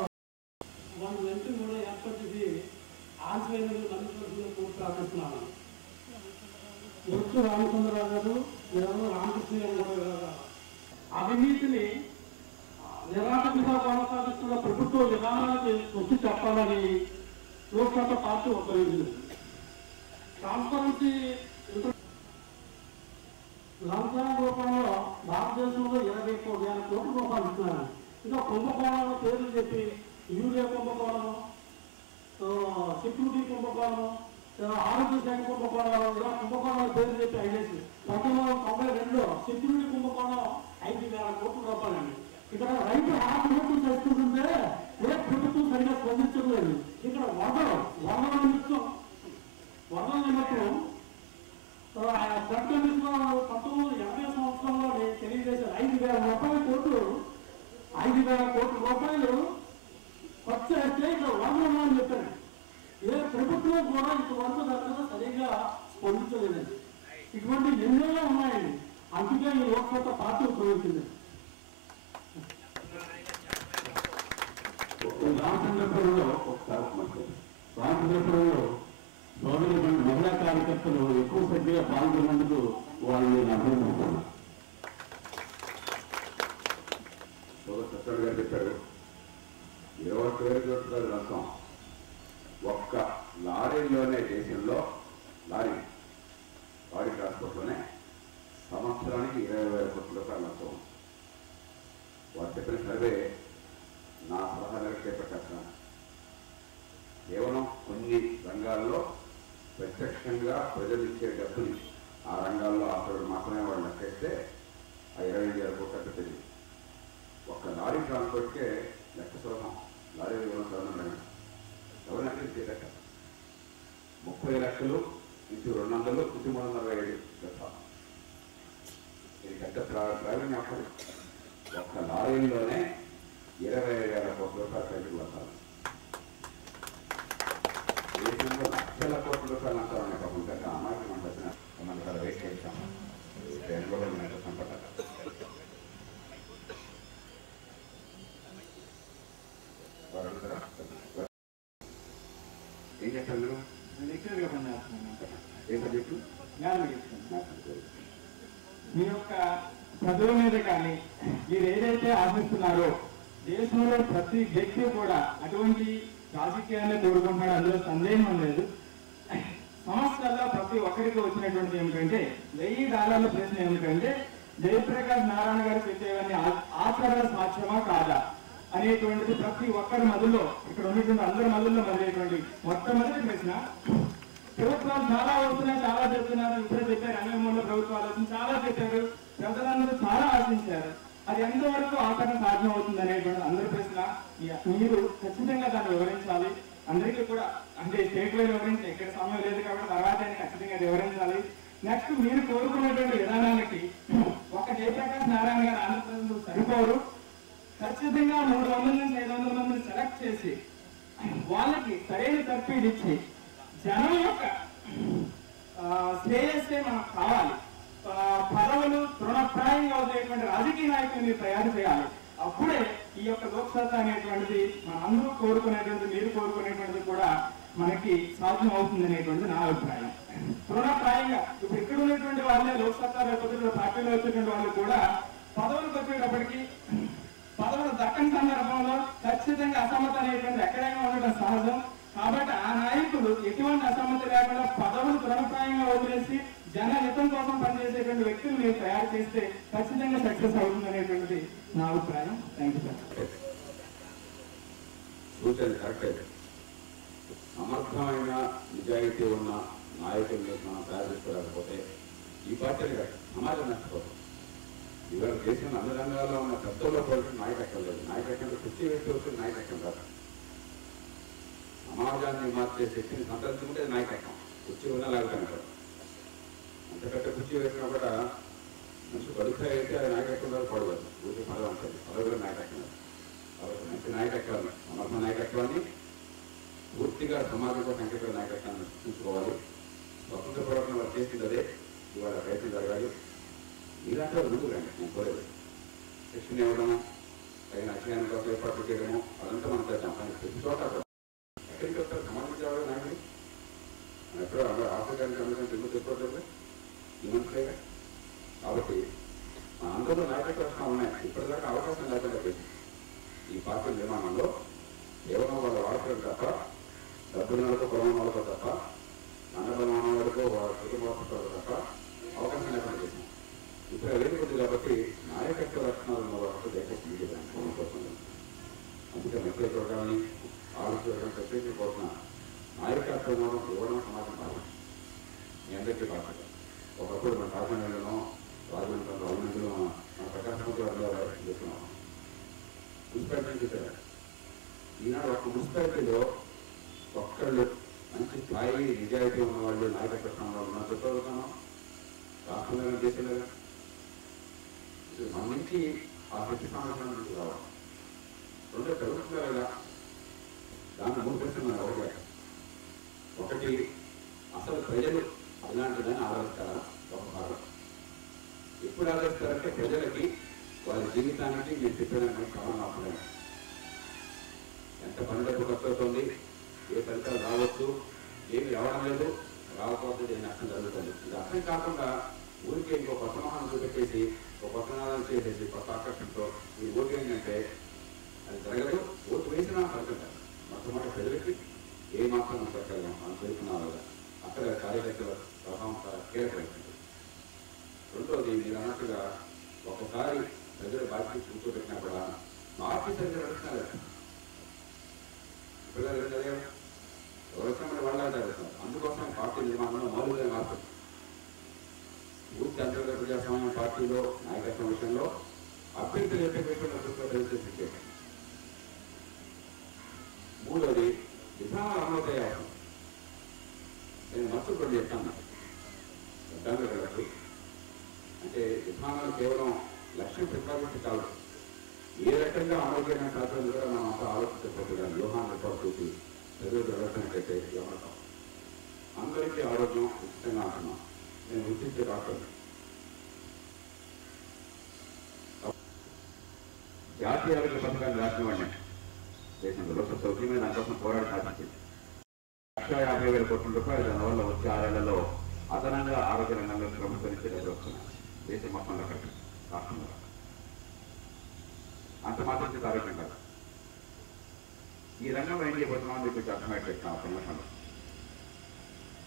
వాళ్ళు వెంటనే కూడా ఏర్పాటు చేసి ఆంధ్రప్రదేశ్ నలుగురు కోర్టు ప్రార్థిస్తున్నాను. వృత్తు రామచంద్రరావు గారు, రామకృష్ణ గారు కూడా అవినీతిని నిరాటంగా కొనసాగిస్తున్న ప్రభుత్వ విధానానికి వచ్చి చెప్పాలని లోక్సభ పార్టీ ఉపయోగించింది. ట్రాన్స్పరెన్సీ లంచాల రూపంలో భారతదేశంలో 21,000 కోట్ల రూపాయలు ఇస్తున్నారు. ఇంకా కుంభకోణాల పేర్లు చెప్పి యూరియా కుంభకోణం, సెక్యూరిటీ కుంభకోణం, ఆరోగ్య శాఖ కుంభకోణాలు, ఇలా కుంభకోణాల పేర్లు చెప్పి ఐదేసి 1992లో సెక్యూరిటీ కుంభకోణం 5,000 కోట్ల రూపాయలండి. ఇక్కడ ప్రాముఖ్యత పార్టీ ఉపయోగించింది. రామచంద్రపురంలో సోదరి మహిళా కార్యకర్తలు ఎక్కువ సంఖ్యగా పాల్గొన్నందుకు వాళ్ళని నేను అభినందిస్తున్నాను. సత్యుడు గారు చెప్పారు 21,000 కోట్ల రసం ఒక్క లారీలోనే దేశంలో లారీ ట్రాన్స్పోర్ట్లోనే సంవత్సరానికి 20,000 కోట్ల రూపాయల నష్టం. వారు చెప్పిన సర్వే నా సలహా మేరకు చేపట్టాను. కేవలం కొన్ని రంగాల్లో ప్రత్యక్షంగా ప్రజలు ఇచ్చే డబ్బుని ఆ రంగాల్లో అసలు మాత్రమే వాళ్ళు లెక్కేస్తే ఆ 25,000 కోట్ల తెలియదు. ఒక్క లారీ ట్రాన్స్పోర్ట్కే లెక్క సులభం. లారీ సులభం ఎవరినైతే చేయలేక 30 లక్షలు ఇంటూ 200 ఇంటూ 327 లక్షలు. ఇది పెద్ద డ్రైవింగ్ అప్పుడు ఒక్క లారీలోనే 20,000 కోట్ల రూపాయల ఖర్చు వస్తారు. దేశంలో లక్షల కోట్ల రూపాయలు అంటారు. కాకుండా అమ్మాయికి మనం వచ్చిన మనం అక్కడ వెయిట్ చేస్తాం. ట్రైన్లో మనం సంపద ఏం చేస్తారు మీరు? ఏ సబ్జెక్టు? మీ యొక్క చదువు మీద కానీ మీరు ఏదైతే ఆశిస్తున్నారో దేశంలో ప్రతి వ్యక్తి కూడా అటువంటి రాజకీయాన్ని కోరుకుంటున్నాడు, అందులో సందేహం లేదు. సంవత్సరాల్లో ప్రతి ఒక్కరికి వచ్చినటువంటి ఏమిటంటే $1000 ప్రశ్న ఏమిటంటే జయప్రకాష్ నారాయణ గారు చెప్పేవన్నీ ఆచరణ సాధ్యమా కాదా అనేటువంటిది ప్రతి ఒక్కరి మధ్యలో, ఇక్కడ ఉన్నటువంటి అందరి మధ్యలో మొదలైనటువంటి మొట్టమొదటి ప్రశ్న. ప్రభుత్వాలు చాలా వస్తున్నాయి, చాలా చెప్తున్నారు, ఇప్పుడే చెప్పారు, అన్ని ప్రభుత్వాలు వచ్చింది, చాలా చెప్పారు, ప్రజలందరూ చాలా ఆశించారు. అది ఎంతవరకు ఆచరణ సాధ్యం అవుతుంది అనేటువంటి అందరి ప్రశ్న. మీరు ఖచ్చితంగా దాన్ని వివరించాలి. అందరికీ కూడా అంటే స్టేట్ వైడ్ వివరించి ఎక్కడ సమయం లేదు కాబట్టి తర్వాత ఖచ్చితంగా వివరించాలి. నెక్స్ట్ మీరు కోరుకున్నటువంటి విధానానికి ఒక జయప్రకాష్ నారాయణ గారు ఆంధ్రప్రదేశ్ సరిపోరు. ఖచ్చితంగా 300 నుంచి 500 మందిని సెలెక్ట్ చేసి వాళ్ళకి సరైన తర్ఫీదు ఇచ్చి జనం యొక్క శ్రేయస్సే మనకు కావాలి. పదవులు తృణప్రాయంగా ఉండేటువంటి రాజకీయ నాయకులు మీరు తయారు చేయాలి. అప్పుడే ఈ యొక్క లోక్సత్తా అనేటువంటిది మన అందరూ కోరుకునేటువంటిది, మీరు కోరుకునేటువంటిది కూడా మనకి సాధ్యం అవుతుంది అనేటువంటిది నా అభిప్రాయం. తృణప్రాయంగా ఇప్పుడు ఇక్కడ ఉన్నటువంటి వాళ్ళే లోక్సత్తా రేపొద్దున పార్టీలో వచ్చేటువంటి వాళ్ళు కూడా పదవులకు వచ్చేటప్పటికి పదవులు దక్కని సందర్భంలో ఖచ్చితంగా అసమ్మతి అనేటువంటి ఎక్కడైనా ఉండడం సహజం. కాబట్టి ఆ నాయకులు ఎటువంటి అసమ్మతి లేకుండా పదవులు తృణప్రాయంగా వదిలేసి జనహితం కోసం పనిచేసేటువంటి వ్యక్తులు మీరు తయారు చేస్తే ఖచ్చితంగా సక్సెస్ అవుతుంది అనేటువంటిది నా అభిప్రాయం. Thank you sir. సూచన కరెక్ట్. సమర్థమైన నిజాయితీ ఉన్న నాయకుల్ని మనం తయారు చేసుకోలేకపోతే ఈ పార్టీ సమాజం నష్టపోతుంది. ఇవాళ దేశంలో అన్ని రంగాల్లో ఉన్న పెద్దల్లో పోటీ నాయకత్వం లేదు. నాయకత్వంలో కుర్చీ వేసి వస్తుంది నాయకత్వం కాదు. సమాజాన్ని మార్చే శక్తిని సంతరించుకుంటే నాయకత్వం. కుర్చీ ఉన్నా లేకపోతే అంతకంటే కుర్చీ వేసినా కూడా మంచి బడుక అయితే అది నాయకత్వం కాదు, పడవచ్చు. ఊరికి పదవి ఉంటుంది, పదవి నాయకత్వం. కాబట్టి మంచి నాయకత్వాన్ని, సమర్థ నాయకత్వాన్ని పూర్తిగా సమాజంలో సంఖ్యలో నాయకత్వాన్ని సృష్టించుకోవాలి. స్వతంత్ర పోరాటం వారు చేసింది అదే. ఇవాళ ప్రయత్నం జరగాలి. మీరంటే ముందు రండి, నేను కోరేది శిక్షణ ఇవ్వడము, తగిన అధ్యయనం కోసం ఏర్పాటు చేయడము, అదంతా మనం చేద్దాం. కానీ ప్రతి చోట ఎక్కడికి వస్తారు సమాజం చేయాలి నాయకులు. ఎప్పుడో ఆఫ్రికానికి అందరికీ ఎందుకు చెప్పుకోవట్లేదు ఈ మంత్రులేగా. కాబట్టి మన అందరూ నాయకత్వ లక్షణాలు ఉన్నాయి. ఇప్పటిదాకా అవకాశం లేకుండా పోయింది. ఈ పార్టీ నిర్మాణంలో కేవలం వాళ్ళ వాడకం తప్ప, డబ్బుల వాళ్ళతో పొలం వాళ్ళతో తప్ప, అన్నబలమాన వరకు వాళ్ళ కుటుంబ తప్ప అవకాశం లేకుండా చేసింది. ఇప్పుడు వేదిక ఉంది కాబట్టి నాయకత్వ లక్షణాలు ఉన్న వాళ్ళతో దేశం కోసం అందుకే మెట్ల చూడగానే ఆలోచించడం ప్రత్యేకించుకోవాల్సిన నాయకత్వం ఇవ్వడం సమాజం కాదు. మీ అందరికీ బాధ్యత. ఒకప్పుడు మన కాకినాడలో రాజమండ్రిలో అభినందులు మన ప్రకాశం చేస్తున్నాం. మున్సిపాలిటీ చెప్పారు. ఈనాడు ఒక మున్సిపాలిటీలో ఒక్కళ్ళు మంచి స్థాయి నిజాయితీ ఉన్న వాళ్ళు నాయకత్వ స్థానంలో ఉన్న చెప్పగలుగుతాను. రాష్ట్రంలో చేసేలాగా మన నుంచి ఆ శక్తి సామర్థ్యం నుంచి రావాలి. రెండో చదువుతున్నారు కదా, దాంట్లో 3 ప్రశ్నలు ఒకటి. ఒకటి, అసలు ప్రజలు అలాంటిదని ఆలోచిస్తారా? ఒక భాగం. ఎప్పుడు ఆలోచిస్తారంటే ప్రజలకి వారి జీవితానికి మీరు చెప్పడానికి సమానం. ఎంత పని డబ్బు ఖర్చు అవుతుంది, ఏ ఫలితాలు రావచ్చు, ఏమి రావడం లేదు, రాకపోతే ఏ నష్టం జరుగుతుంది. ఇది అర్థం కాకుండా ఊరికి ఇంకో కొత్త మొహాన్ని చూపెట్టేసి ఒక కొత్త నాదాలు చేసేసి కొత్త ఆకర్షణతో ఈ ఓటు ఏంటంటే అది జరగదు. ఓటు వేసినా ఫలితం కాదు. మొట్టమొదటి ప్రజలకి ఏ మాత్రం చెప్పగలం మనం చేరుకున్నాం కదా, అక్కడ కార్యకర్తల ప్రభావం చాలా కీలకమైంది. రెండోది మీరు అన్నట్టుగా ఒకసారి ప్రజల బాధ్యత కూర్చోబెట్టినా కూడా మార్పు సరిగ్గా నడుస్తున్నారు. పిల్లలు చదివారు, ఎవరిస్తామని వాళ్ళ చదువుతున్నారు. అందుకోసం పార్టీ నిర్మాణంలో మౌలిక మార్పు. పూర్తి అంతర్గత ప్రజాస్వామ్య పార్టీలో నాయకత్వం విషయంలో అభ్యర్థులు ఎప్పటికీ. మూడోది విధానాలు అమలు చేయాలి. నేను మత్తు కూడా చెప్తాను వడ్డాలకు. అంటే విధానాలు కేవలం లక్ష్యం ప్రతిపాదించి కాదు, ఏ రకంగా అమలు చేయడానికి సాధ్యం కూడా మనం అంతా ఆలోచించకపోతే వ్యూహాన్ని రిపోర్ట్ చూసి ప్రజలు జరగటానికైతే వ్యవహారం. అందరికీ ఆరోగ్యం ఉచితంగా అంటున్నాం. నేను గుర్తించే డాక్టర్ జాతీయ ఆరోగ్య పథకాన్ని రాసిన వాడిని దేశంలో లోక్సభ సౌకర్యం మీద దానికోసం పోరాడి సాధించింది. 1,50,000 కోట్ల రూపాయలు దానివల్ల వచ్చే 6 ఏళ్లలో అదనంగా ఆరోగ్య రంగంలో ప్రభుత్వం నుంచి డబ్బులు వస్తున్నాయి. దేశం మొత్తంలో కలిపి రాష్ట్రంలో అంత మాత్రం ఆరోగ్యం కాదు. ఈ రంగంలో ఏం చేయబోతున్నామని చెప్పి అర్థమైతే చెప్తాం. ఒక నిమిషంలో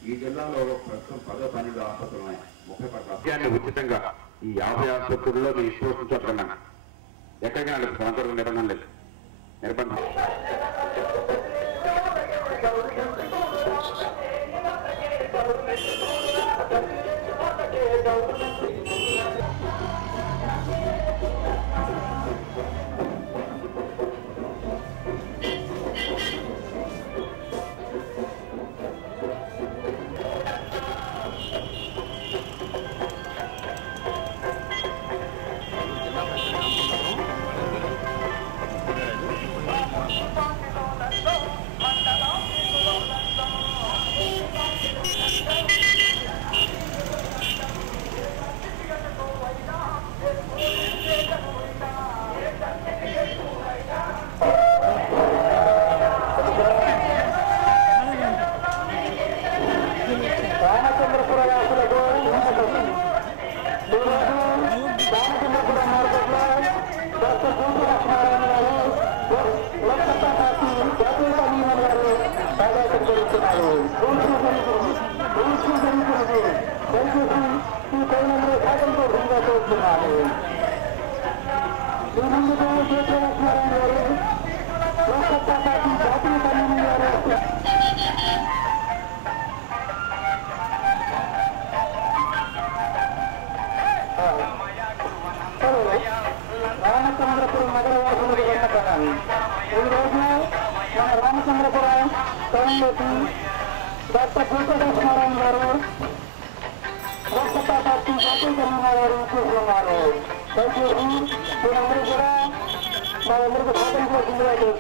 ఈ జిల్లాలో ప్రస్తుతం 10-12 ఆసుపత్రులు ఉన్నాయి. 30% ఉచితంగా ఈ 50 ఆసుపత్రుల్లో మీ ఇష్టం చోట్ల ఎక్కడికైనా లేదు. సంవత్సరం నిర్బంధం లేదు. నిర్బంధం రామచంద్రపురం నగరవాసులకు విన్నపనాలు. ఈరోజు మన రామచంద్రపురం టౌన్లోకి డాక్టర్ వెంకటేశ్వరరావు గారు లోక్సభ పార్టీ జాతీయ కన్వీనర్ గారు చూస్తున్నారు. దయచేసి మీరందరూ కూడా మా అందరికీ స్వాతంత్ర చేస్తున్నారు.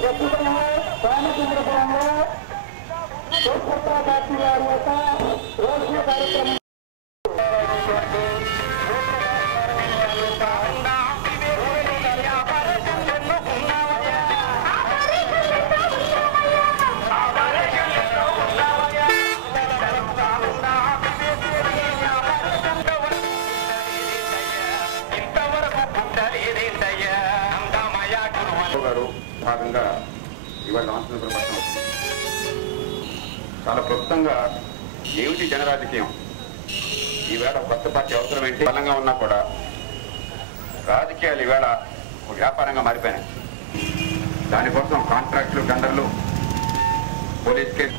ప్రస్తుతం రామచంద్రపురంలో లోక్సభ పార్టీ వారి యొక్క రోజు కార్యక్రమం భాగంగా ఇవాళ రామచంద్రపురం పట్టణం చాలా క్లుప్తంగా ఏమిటి జనరాజకీయం, ఈవేళ కొత్త పార్టీ అవసరం ఏంటి, బలంగా ఉన్నా కూడా రాజకీయాలు ఈవేళ ఒక వ్యాపారంగా మారిపోయినాయి. దానికోసం కాంట్రాక్టులు, టెండర్లు, పోలీస్ కేసు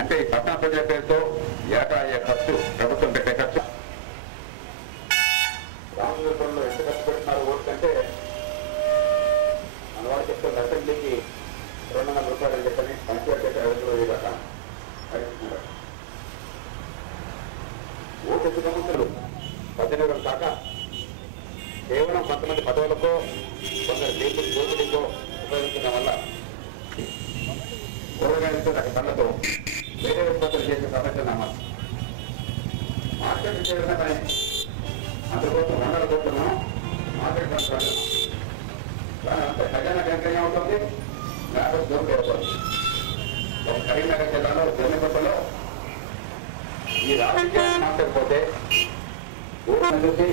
అంటే ఈ పట్టణ ప్రజల పేరుతో ఏటా అయ్యే ఖర్చు, ప్రభుత్వం పెట్టే ఖర్చు. రామచంద్రపురంలో ఎంత ఖర్చు పెడుతున్నారు ఓటు కంటే మన వారు చెప్తున్న అసెంబ్లీకి 200 రూపాయలు చెప్పని పంచాయతీ చేసే 5 దాకా ఓటు సమస్యలు 18 దాకా కేవలం కొంతమంది పదవులకో కొందరు దేవుడికి కూరగాయలతో రక పళ్ళతో వేరే ఉత్పత్తులు చేసే ప్రపంచం నమ్మాలి. మార్కెట్ చేయడమే పని. అందుకోసం 100 కోట్లు మనం మార్కెట్ పంచుకుంటున్నాం. కానీ అంత ఖజానా కేంద్రంగా ఉంటుంది, లేకపోతే దొరికి అవుతుంది. ఒక కరీంనగర్ జిల్లాలో జమ్మికొట్టలో ఈ రాజకీయాన్ని మార్చకపోతే ఊళ్ళని చూసి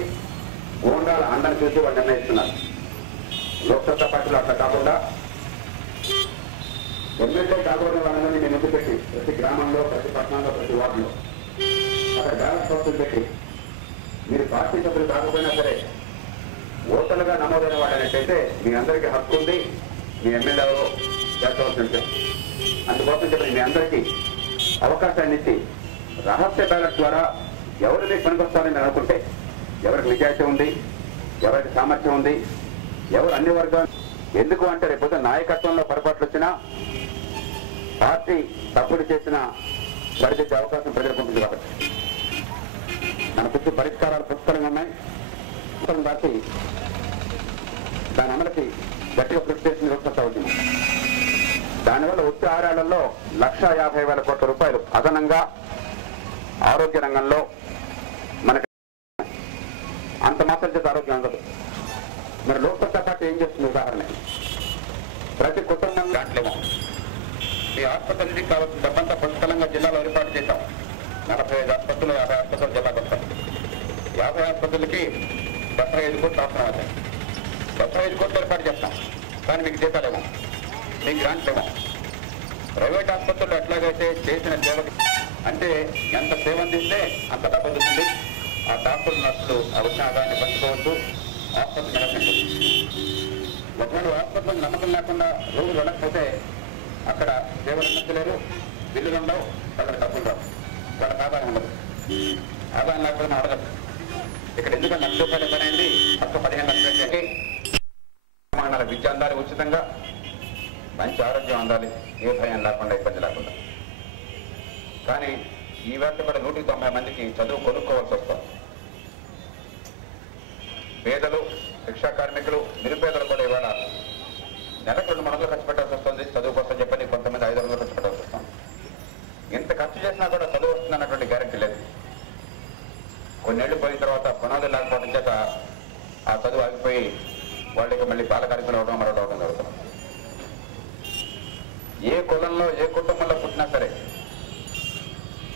గోండాల అండని చూసి వాళ్ళు నిర్ణయిస్తున్నారు. లోక్సత్తా పార్టీలో అట్లా కాకుండా ఎమ్మెల్యే కాకూడని వాళ్ళని నేను ఎందుకు పెట్టి ప్రతి గ్రామంలో, ప్రతి పట్టణంలో, ప్రతి వార్డులో అక్కడ బ్యాలెన్స్ పోస్టులు పెట్టి మీరు పార్టీ సభ్యులు కాకపోయినా సరే ఓటర్లుగా నమోదైన వాళ్ళనట్టయితే మీ అందరికీ హక్కు ఉంది. మీ ఎమ్మెల్యేలో చేర్చవలసి ఉంటుంది. అందుకోసం చెప్పి మీ అందరికీ అవకాశాన్ని ఇచ్చి రహస్య బ్యాలెట్ ద్వారా ఎవరు మీకు పనికొస్తారని మీరు అనుకుంటే, ఎవరికి నిజాయితీ ఉంది, ఎవరికి సామర్థ్యం ఉంది, ఎవరు అన్ని వర్గాలు ఎందుకు అంటే రేపు నాయకత్వంలో పొరపాట్లు వచ్చినా పార్టీ తప్పులు చేసిన సరిదిద్దే అవకాశం ప్రజలకు ఉంటుంది. కాబట్టి మన చుట్టూ పరిష్కారాలు పుష్కలంగా ఉన్నాయి. పుస్తకం రాసి దాని అమలుకి గట్టిగా కృషి చేసిన లోక్సత్తా ఉద్యమం. దానివల్ల వచ్చే 6 ఏళ్లలో 1,50,000 కోట్ల రూపాయలు అదనంగా ఆరోగ్య రంగంలో మనకి అంత మాత్రం చేత ఆరోగ్యం ఉండదు. మరి లోక్సత్తా పార్టీ ఏం చేస్తుంది? ఉదాహరణ, ప్రతి కుటుంబం దాంట్లేమో ఈ ఆసుపత్రికి కావాల్సిన డబ్బంతా పుష్కలంగా జిల్లాలో ఏర్పాటు చేశాం. 45 ఆసుపత్రులు, 50 ఆసుపత్రులు జిల్లాకు వస్తాం. 50 ఆసుపత్రులకి 75 కోట్లు అవసరం అవుతాయి. 75 కోట్లు ఏర్పాటు చేస్తాం. కానీ మీకు జీతాలేమో, మీకు గ్రాంట్లేమో. ప్రైవేట్ ఆసుపత్రులు ఎట్లాగైతే చేసిన సేవకి అంటే ఎంత సేవ అందిస్తే అంత డబ్బు వస్తుంది. ఆ డాక్టర్లు, నర్సులు ఆ వచ్చిన ఆదాయాన్ని పంచుకోవచ్చు. ఆసుపత్రి నడపండి. ఒకవేళ ఆసుపత్రికి నమ్మకం లేకుండా రోగులు వెళ్ళకపోతే అక్కడ సేవలు అందించలేరు, బిల్లులు ఉండవు, వాళ్ళకి డబ్బులు రావు, వాళ్ళకి ఆదాయం ఉండదు. ఆదాయం లేకపోతే అడగదు. ఇక్కడ ఎందుకంటే లక్ష రూపాయలు పని అయింది, మొత్తం 15 లక్షలు చేసి విద్య అందాలి, ఉచితంగా మంచి ఆరోగ్యం అందాలి, ఏ భయం లేకుండా, ఇబ్బంది లేకుండా. కానీ ఈ వేళ కూడా 190 మందికి చదువు కొనుక్కోవాల్సి వస్తాం. పేదలు, శిక్షా కార్మికులు, నిరుపేదలు కూడా ఇవాళ నెలకు 200 ఖర్చు పెట్టాల్సి వస్తుంది చదువు కోసం చెప్పని. కొంతమంది 500 ఖర్చు పెట్టాల్సి వస్తుంది. ఎంత ఖర్చు చేసినా కూడా చదువు వస్తుందన్నటువంటి గ్యారెంటీ లేదు. కొన్నేళ్లు పోయిన తర్వాత పునాదులు లేకపోవడం చేత ఆ చదువు ఆగిపోయి వాళ్ళకి మళ్ళీ బాల కార్మికులు అవడం, మరవడం జరుగుతుంది. ఏ కులంలో, ఏ కుటుంబంలో పుట్టినా సరే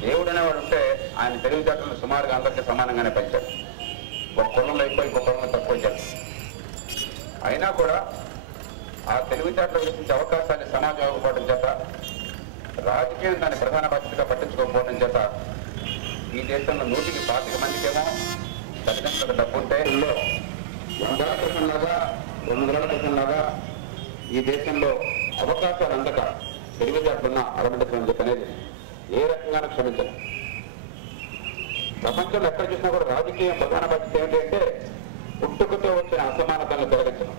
దేవుడు అనేవాడు ఉంటే ఆయన తెలివితేటలు సుమారుగా అందరికీ సమానంగానే పెంచాడు. ఒక కులంలో ఎక్కువ, ఇంకో కులంలో తక్కువ ఇచ్చాడు. అయినా కూడా ఆ తెలివితేటలు గురించి అవకాశాన్ని సమాజం ఇవ్వకపోవడం చేత, రాజకీయం దాని ప్రధాన బాధ్యతగా పట్టించుకోకపోవడం చేత ఈ దేశంలో 125 మందికేమో తల్లిదండ్రులకు డబ్బు ఉంటే 100% లాగా 200% లాగా ఈ దేశంలో అవకాశాలు అందక తెలివితేటలున్న అరబిడ్డలు చెప్పనేది ఏ రకంగానూ క్షమించదు. ప్రపంచంలో ఎక్కడ చూసినా కూడా రాజకీయం ప్రధాన బాధ్యత ఏమిటంటే పుట్టుకతో వచ్చిన అసమానతలను తొలగించడం.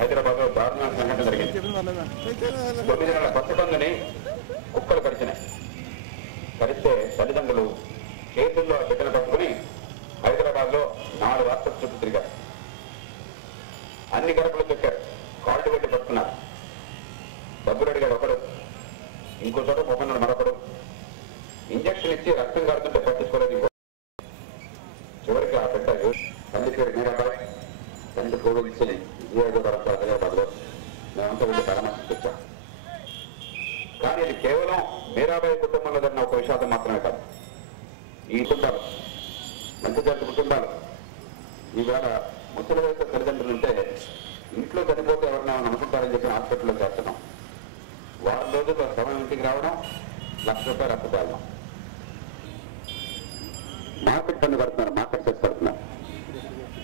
హైదరాబాద్ లో దారుణమైన సంఘటన జరిగింది. 9 నెలల పసికందుని కుక్కలు కరిచినాయి. కరిస్తే తల్లిదండ్రులు చేతుల్లో ఆ బిడ్డను పట్టుకుని హైదరాబాద్ లో 4 రాష్ట్రాల చుట్టూ తిరిగారు. అన్ని గడపలు తొక్కారు, కాళ్ళు పెట్టి పట్టుకున్నారు. డబ్బులు అడిగాడు ఒకడు, ఇంకో చోట మొక్కన్నాడు మరొకడు. ఇంజక్షన్ ఇచ్చి రక్తం కారుతుంటే పట్టించుకోలేదు ఇంకో. చివరికి ఆ బిడ్డ తల్లి పేరు మీరాబాయ్, తండ్రి కోవిల్స్ హైదరాబాద్ లో మేమంతా వెళ్ళి పరామర్శించి వచ్చాం. కానీ ఇది కేవలం మీరాబాయి కుటుంబంలో జరిగిన ఒక విషాదం మాత్రమే కాదు. ఈ కుటుంబాలు, మంచి జాతి కుటుంబాలు ఈవేళ ముసలి వయసు తల్లిదండ్రులు ఉంటే ఇంట్లో చనిపోతే ఎవరైనా అనుకుంటారని చెప్పి హాస్పిటల్లో చేస్తున్నాం. వారం రోజుల్లో సమయం ఇంటికి రావడం, ₹1,00,000 అప్పు తేవడం. మార్కెట్ పన్ను కడుతున్నారు, మార్కెట్ సెస్ కడుతున్నారు.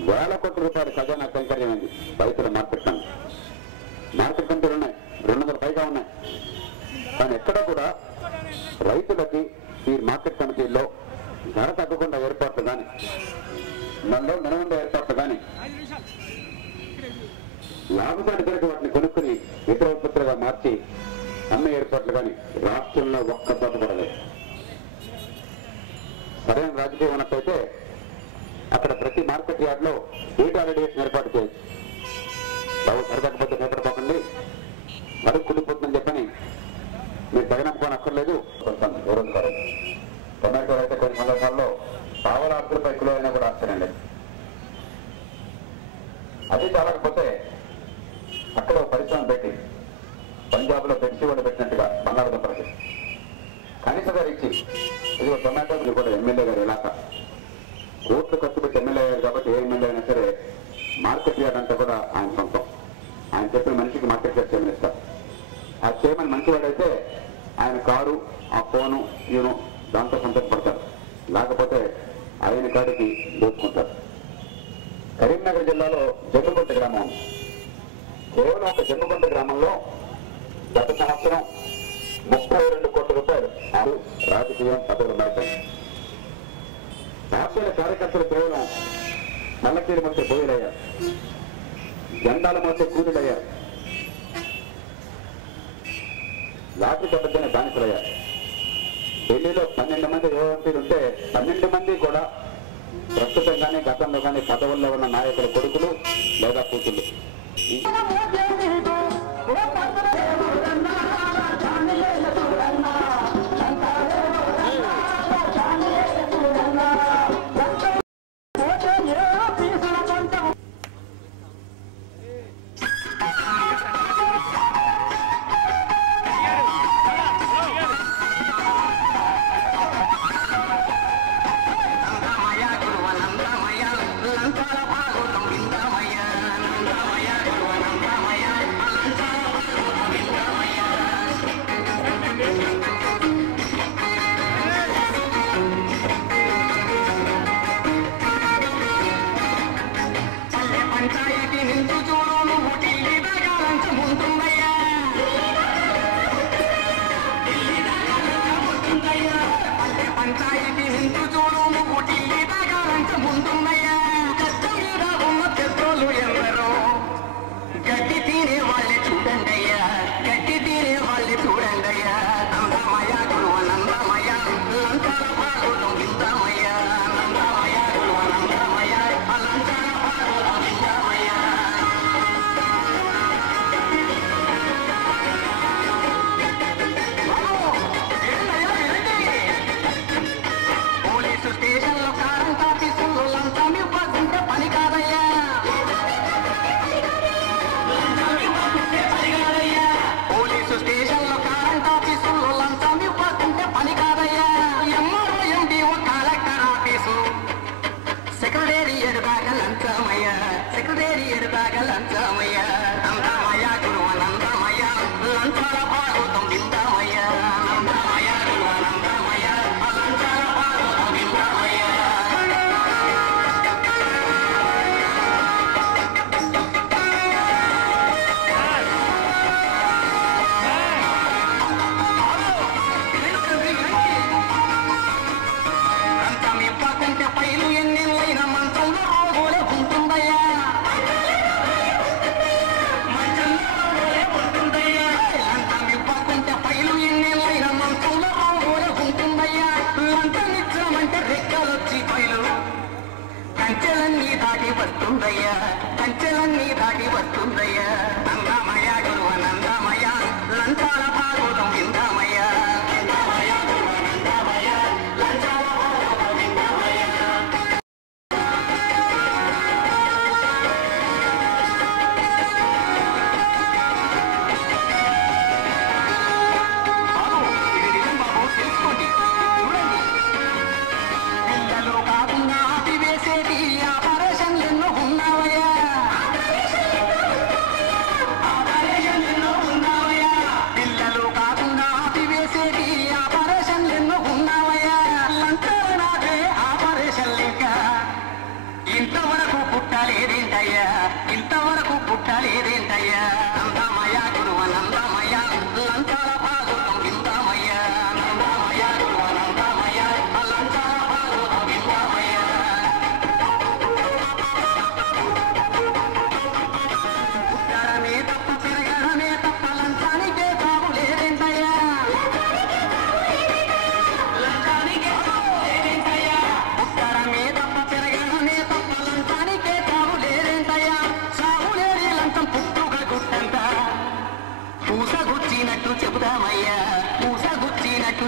వేల కోట్ల రూపాయలు ఖజానా కైంకర్యమైంది రైతుల మార్కెట్ పన్ను. మార్కెట్ కమిటీలు ఉన్నాయి, 200 పైగా ఉన్నాయి. కానీ ఎక్కడ కూడా రైతులకి ఈ మార్కెట్ కమిటీల్లో ధర తగ్గకుండా ఏర్పాట్లు కానీ, మనలో నిలవండే ఏర్పాట్లు కానీ, లాభసాటి ధరకు వాటిని కొనుక్కుని ఇతర ఉత్పత్తులుగా మార్చి అమ్మే ఏర్పాట్లు కానీ రాష్ట్రంలో ఒక్క చోట పడలేదు. సరైన రాజకీయం ఉన్నట్టయితే అక్కడ ప్రతి మార్కెట్ యార్డ్లో డేటా రేడియేషన్ ఏర్పాటు చేయొచ్చు. బాబు సరితగ్గబద్ద భయపడిపోకండి, మరుగు కుడిపోతుందని చెప్పని చాలకపోతే అక్కడ పరిశ్రమ పెట్టి పంజాబ్లో పెప్సీ వాళ్ళు పెట్టినట్టుగా బంగాళదుంపలకి కనీస ధర ఇచ్చి ఇది టొమాటోలు కూడా ఎమ్మెల్యే గారు ఇలాక కోట్లు ఖర్చు పెట్టి ఎమ్మెల్యే గారు కాబట్టి ఏ ఎమ్మెల్యే అయినా సరే మార్కెట్ యార్డ్ అంతా కూడా ఆయన సొంతం. ఆయన చెప్పిన మనిషికి మార్కెట్ యార్డ్ చైర్మన్ ఇస్తారు. ఆ చైర్మన్ మంచివాడైతే ఆయన కారు ఆ ఫోను ఈయన దాంతో సంతోషపడతారు, లేకపోతే ఆయన కాడికి దోచుకుంటారు. కరీంనగర్ జిల్లాలో జమ్మికొండ గ్రామం ఉంది. కేవలం ఒక జమ్మికొండ గ్రామంలో గత సంవత్సరం 32 కోట్ల రూపాయలు రాజకీయం పదవులు మారిపోయింది. పార్టీల కార్యకర్తలు కేవలం నల్లకీలు మధ్య బోయిలయ్యారు, జెండాల మధ్య కూలీలయ్యారు, లాఠీ దెబ్బతినే బానిసలయ్యారు. ఢిల్లీలో 12 మంది యువకులు ఉంటే 12 మంది కూడా ప్రస్తుతం కానీ గతంలో కానీ పదవుల్లో ఉన్న నాయకుల కొడుకులు లేదా కూతుళ్ళు.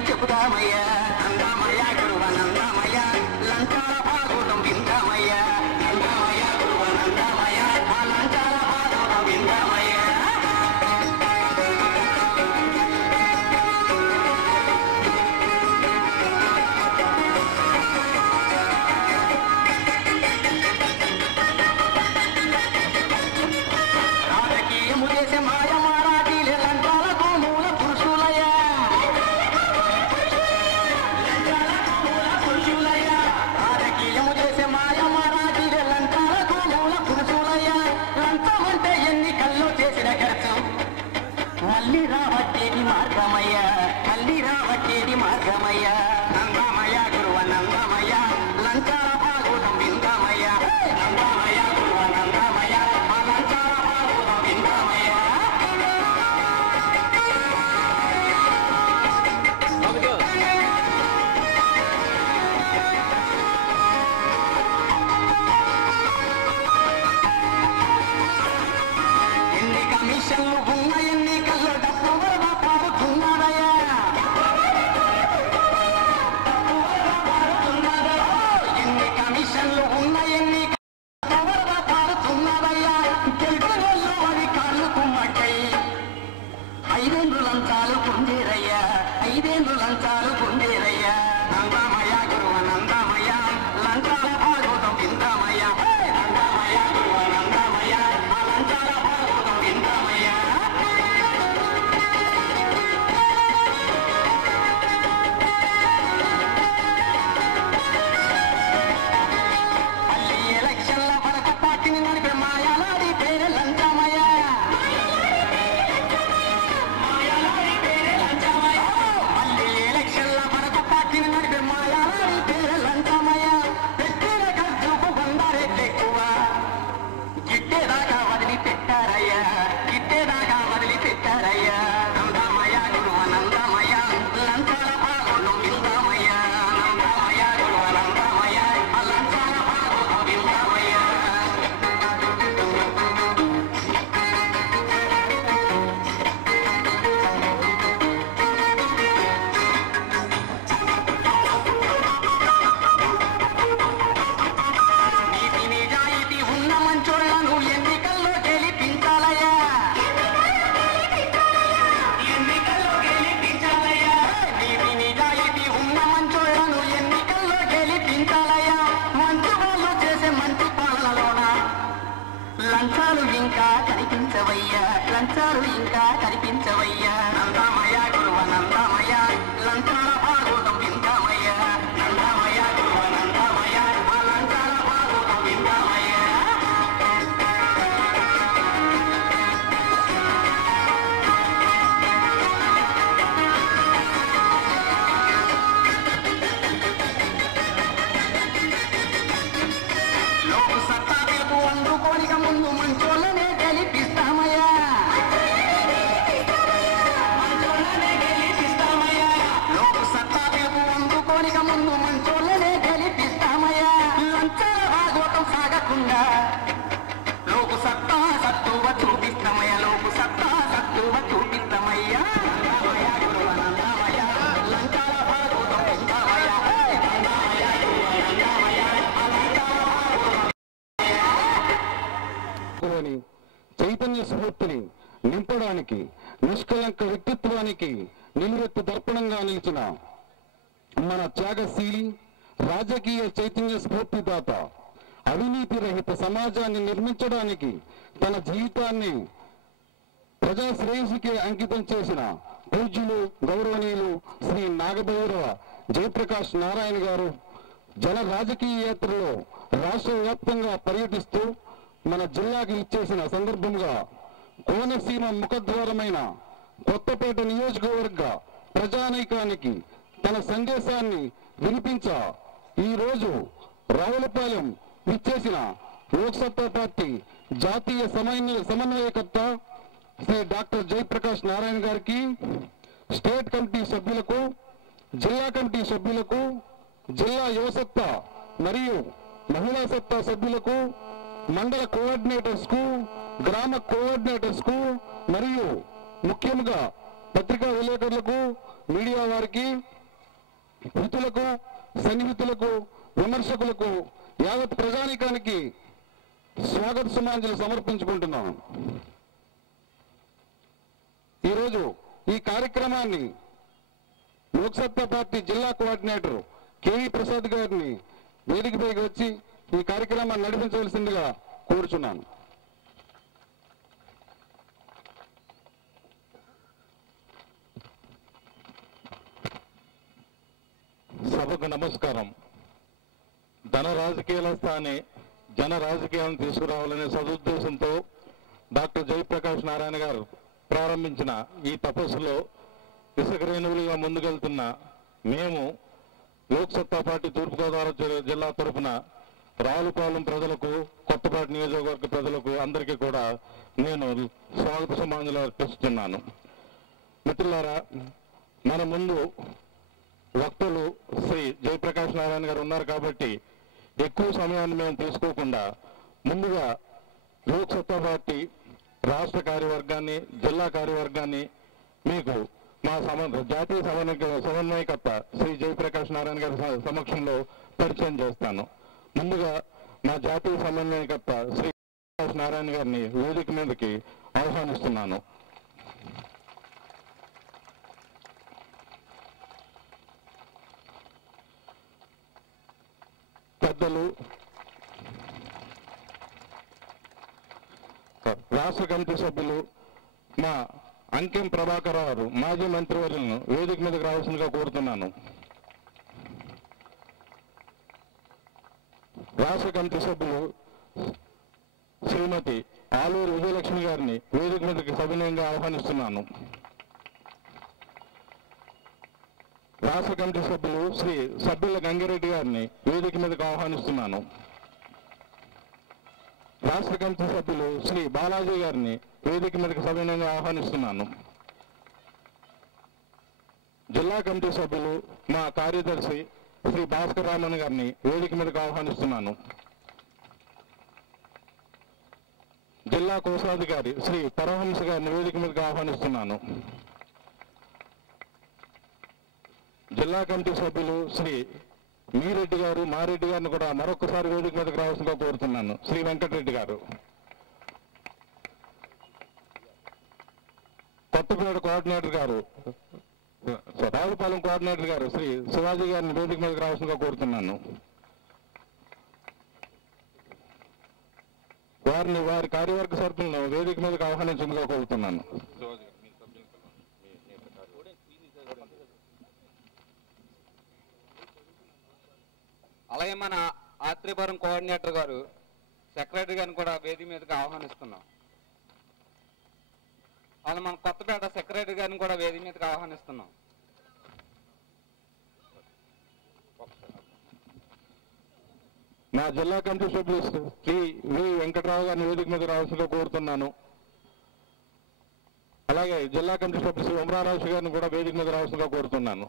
చెబుదామయ్యా నందమయ్య గురువ నందమయ్య లంచాల భాగోతం విందామయ్యా నందమయ్య గురువ నందమయ్య లంచాల మళ్ళీ రావచ్చేది మార్గమయ్యా మళ్ళీ రావచ్చేది మార్గమయ్యా నందమయ గురువ నందమయ లంచాల భాగవతం విందామయ్య నందమయ గురువ నందమయ లంచాల భాగవతం విందామయ్య ఎన్ని కమిషన్లు ఉన్న ఎన్నికల్లో డబ్బు వల్ల పాడుతున్నారయ్యా ఎన్ని కమిషన్లు ఉన్న ఎన్నికల్లో వల్ల పాడుతున్నారయ్యా తెలుగులో అవి కాళ్ళు కుమ్మక్కై 5 ఏళ్ళు లంచాలు పొందేరయ్యా 5 ఏళ్ళు లంచాలు పొందేరయ్యా నందమయ గురువ నందమయ లంచాల భాగవతం విందామయ్య నందమయ గురువ నందమయ లంచాల భాగవతం విందామయ్య మళ్ళీ ఎలక్షన్ల వరకు పార్టీని నడిపే మాయాలాడి పేరు లంచమయ్య మళ్ళీ ఎలక్షన్ల వరకు పార్టీని నడిపే మాయాలాడి పేరు లంచమయ్య పెట్టిన ఖర్చుకు 100 రెట్లు ఎక్కువ గిట్టేదాకా వదిలిపెట్టారయ్యా గిట్టేదాకా వదిలిపెట్టారయ్యా నందమయ గురువ నందమయ లంచాల భాగవతం విందామయ్య నందమయ గురువ నందమయ లంచాల భాగవతం విందామయ్య నీతి నిజాయితీ ఉన్న మంచోళ్లను ఎన్నికల్లో గెలిపించాలయ్యా ఎన్నికల్లో గెలిపించాలయ్యా నీతి నిజాయితీ ఉన్న మంచోళ్లను ఎన్నికల్లో గెలిపించాలయ్యా మంచి వాళ్ళు చేసే మంచి పాలనలోన లంచాలు ఇంకా కనిపించవయ్యా లంచాలు ఇంకా కనిపించవయ్యా నందమయ గురువ నందమయ లంచాల భాగవతం విందామయ్య నందమయ గురువ నందమయ లంచాల భాగవతం విందామయ్య లోకు సత్తా రేపు అందుకోనిక ముందు మంచోళ్ళనే గెలిపిస్తామయ్యా మంచోళ్ళనే గెలిపిస్తామయ్యా లోకు సత్తా రేపు అందుకోనిక ముందు మంచోళ్ళనే గెలిపిస్తామయ్యా లంచాల భాగవతం సాగకుండా లోకు సత్తా సత్తువ చూపిస్తామయ్యా లోకు సత్తా సత్తువ చూపిస్తామయ్యా నందమయ గురువ నందమయ లంచాల భాగవతం విందామయ్యా నందమయ గురువ నందమయ లంచాల భాగవతం అని చైతన్య స్ఫూర్తిని నింపడానికి నిష్కలంక వ్యక్తిత్వానికి నిలువెత్తు దర్పణంగా నిలిచిన మన త్యాగశీలి రాజకీయ చైతన్య స్ఫూర్తిదాత అవినీతి రహిత సమాజాన్ని నిర్మించడానికి తన జీవితాన్ని ప్రజా శ్రేయస్సుకే అంకితం చేసిన పూజ్యులు గౌరవనీయులు శ్రీ నాగభైరవ జయప్రకాష్ నారాయణ గారు జన రాజకీయేతరలో రాష్ట్ర వ్యాప్తంగా పర్యటిస్తూ మన జిల్లాకి ఇచ్చేసిన సందర్భంగా కోనసీమ ముఖద్వారమైన కొత్తపేట నియోజకవర్గ ప్రజానైకానికి తన సందేశాన్ని వినిపించ ఈరోజు రావులపాలెం ఇచ్చేసిన లోక్సత్తా పార్టీ జాతీయ సమన్వయకర్త శ్రీ డాక్టర్ జయప్రకాష్ నారాయణ గారికి, స్టేట్ కమిటీ సభ్యులకు, జిల్లా కమిటీ సభ్యులకు, జిల్లా యువసత్తా మరియు మహిళా సత్తా సభ్యులకు, మండల కోఆర్డినేటర్స్ కు, గ్రామ కోఆర్డినేటర్స్ కు మరియు ముఖ్యంగా పత్రికా విలేకరులకు, మీడియా వారికి, హితులకు, సన్నిహితులకు, విమర్శకులకు, యావత్ ప్రజానీకానికి స్వాగత సమాంజలి సమర్పించుకుంటున్నాను. ఈరోజు ఈ కార్యక్రమాన్ని లోక్సత్తా పార్టీ జిల్లా కోఆర్డినేటర్ కేవీ ప్రసాద్ గారిని వేదికపైకి వచ్చి ఈ కార్యక్రమాన్ని నడిపించవలసిందిగా కోరుచున్నాను. సభకు నమస్కారం. ధన రాజకీయాల స్థానే జన రాజకీయాలను తీసుకురావాలనే సదుద్దేశంతో డాక్టర్ జయప్రకాష్ నారాయణ గారు ప్రారంభించిన ఈ తపస్సులో ఇసుక రేణువులుగా ముందుకెళ్తున్న మేము లోక్సత్తా పార్టీ తూర్పుగోదావరి జిల్లా తరఫున రావులపాలెం ప్రజలకు, కొత్తపేట నియోజకవర్గ ప్రజలకు అందరికీ కూడా నేను స్వాగత సమాంజలు అర్పిస్తున్నాను. మిత్రులారా, మన ముందు వక్తలు శ్రీ జయప్రకాష్ నారాయణ గారు ఉన్నారు కాబట్టి ఎక్కువ సమయాన్ని మేము తీసుకోకుండా ముందుగా లోక్సత్తా పార్టీ రాష్ట్ర కార్యవర్గాన్ని, జిల్లా కార్యవర్గాన్ని మీకు మా జాతీయ సమన్వయకర్త శ్రీ జయప్రకాష్ నారాయణ గారి సమక్షంలో పరిచయం చేస్తాను. ముందుగా మా జాతీయ సమన్వయకర్త శ్రీ జయప్రకాష్ నారాయణ గారిని వేదిక మీదకి ఆహ్వానిస్తున్నాను. పెద్దలు, రాష్ట్ర కమిటీ సభ్యులు మా అంకెం ప్రభాకర్ గారు, మాజీ మంత్రివర్యులను వేదిక మీదకి రావాల్సిందిగా కోరుతున్నాను. రాష్ట్ర కమిటీ సభ్యులు శ్రీమతి ఆలూరు విజయలక్ష్మి గారిని వేదిక మీదకి సవినయంగా ఆహ్వానిస్తున్నాను. రాష్ట్ర కమిటీ సభ్యులు శ్రీ సభ్యుల గంగిరెడ్డి గారిని వేదిక మీదకి ఆహ్వానిస్తున్నాను. రాష్ట్ర కమిటీ సభ్యులు శ్రీ బాలాజీ గారిని వేదిక మీదకి సవినయంగా ఆహ్వానిస్తున్నాను. జిల్లా కమిటీ సభ్యులు మా కార్యదర్శి శ్రీ భాస్కర్ రామన్ గారిని వేదిక మీదకి ఆహ్వానిస్తున్నాను. జిల్లా కోశాధికారి శ్రీ పరమహంస గారిని వేదిక మీదకి ఆహ్వానిస్తున్నాను. జిల్లా కమిటీ సభ్యులు శ్రీ మీరెడ్డి గారు, మారెడ్డి గారిని కూడా మరొకసారి వేదిక మీదకి రావాల్సిందిగా కోరుతున్నాను. శ్రీ వెంకటరెడ్డి గారు, కొత్తపేట కోఆర్డినేటర్ గారు, రావులపాలెం కోఆర్డినేటర్ గారు శ్రీ శివాజీ గారిని వేదిక మీదకి రావాల్సిందిగా కోరుతున్నాను. వారిని, వారి కార్యవర్గ సభ్యులను వేదిక మీదకి ఆహ్వానించిందిగా కోరుతున్నాను. అలాగే మన ఆత్రేయపురం కోఆర్డినేటర్ గారు, సెక్రటరీ గారిని కూడా వేదిక మీదకి ఆహ్వానిస్తున్నాం. అలా మన కొత్తపేట సెక్రటరీ గారిని కూడా వేదిక మీదకి ఆహ్వానిస్తున్నాం. నా జిల్లా కమిటీ సభ్యులు శ్రీ వి వెంకటరావు గారిని వేదిక మీద రావాల్సిందిగా కోరుతున్నాను. అలాగే జిల్లా కమిటీ సభ్యులు శ్రీ ఉమరారాజు గారిని కూడా వేదిక మీద రావాల్సిందిగా కోరుతున్నాను.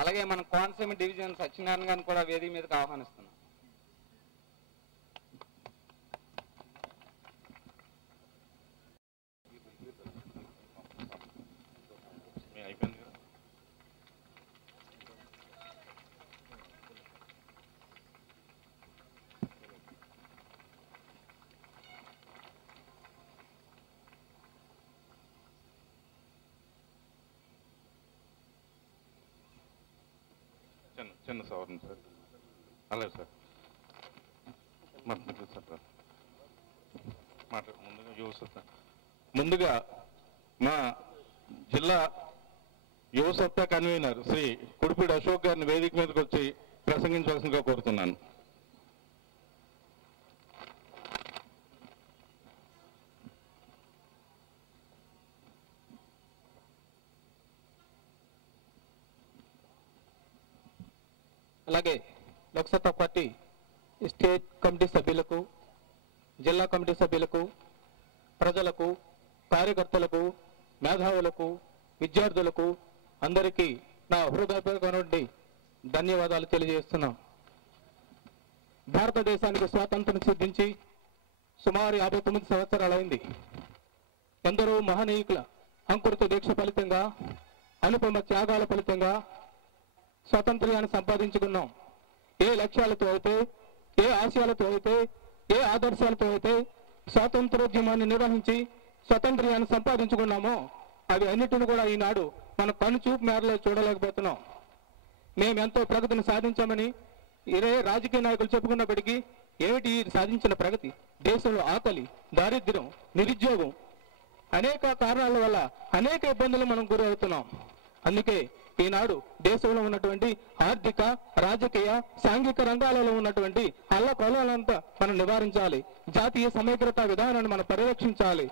అలాగే మన కోనసీమ డివిజన్ సత్యనారాయణ గారిని కూడా వేదిక మీదకి ఆహ్వానిస్తున్నాం. చిన్న సవరణ సార్. అలాగే సార్, ముందుగా మా జిల్లా యువసత్తా కన్వీనర్ శ్రీ కుడిపూడి అశోక్ గారిని వేదిక మీదకి వచ్చి ప్రసంగించవలసిందిగా కోరుతున్నాను. అలాగే లోక్సత్తా పార్టీ స్టేట్ కమిటీ సభ్యులకు, జిల్లా కమిటీ సభ్యులకు, ప్రజలకు, కార్యకర్తలకు, మేధావులకు, విద్యార్థులకు అందరికీ నా హృదయపూర్వక నుండి ధన్యవాదాలు తెలియజేస్తున్నాం. భారతదేశానికి స్వాతంత్రం సిద్ధించి సుమారు 59 సంవత్సరాలైంది. ఎందరో మహనీయుల అంకురిత దీక్ష ఫలితంగా, అనుపమ త్యాగాల ఫలితంగా స్వాతంత్ర్యాన్ని సంపాదించుకున్నాం. ఏ లక్ష్యాలతో అయితే, ఏ ఆశయాలతో అయితే, ఏ ఆదర్శాలతో అయితే స్వాతంత్రోద్యమాన్ని నిర్వహించి స్వాతంత్ర్యాన్ని సంపాదించుకున్నామో అవి అన్నిటిని కూడా ఈనాడు మన కనుచూపు మేరలో చూడలేకపోతున్నాం. మేమెంతో ప్రగతిని సాధించామని ఇదే రాజకీయ నాయకులు చెప్పుకున్నప్పటికీ ఏమిటి సాధించిన ప్రగతి? దేశంలో ఆకలి, దారిద్ర్యం, నిరుద్యోగం, అనేక కారణాల వల్ల అనేక ఇబ్బందులు మనం గురవుతున్నాం. అందుకే ఈనాడు దేశంలో ఉన్నటువంటి ఆర్థిక, రాజకీయ, సాంఘిక రంగాలలో ఉన్నటువంటి అల్లకొల్లాలంతా మనం నివారించాలి. జాతీయ సమగ్రత విధానాన్ని మనం పరిరక్షించాలి.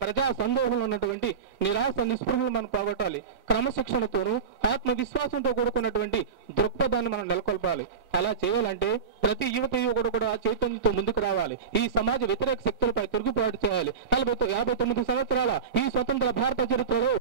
ప్రజా సందేహంలో ఉన్నటువంటి నిరాశ నిస్పృహలు మనం పోగొట్టాలి. క్రమశిక్షణతోనూ ఆత్మవిశ్వాసంతో కూడుకున్నటువంటి దృక్పథాన్ని మనం నెలకొల్పాలి. అలా చేయాలంటే ప్రతి యువకుడు కూడా చైతన్యంతో ముందుకు రావాలి. ఈ సమాజ వ్యతిరేక శక్తులపై తిరుగుబాటు చేయాలి. 59 సంవత్సరాల ఈ స్వతంత్ర భారత చరిత్రలో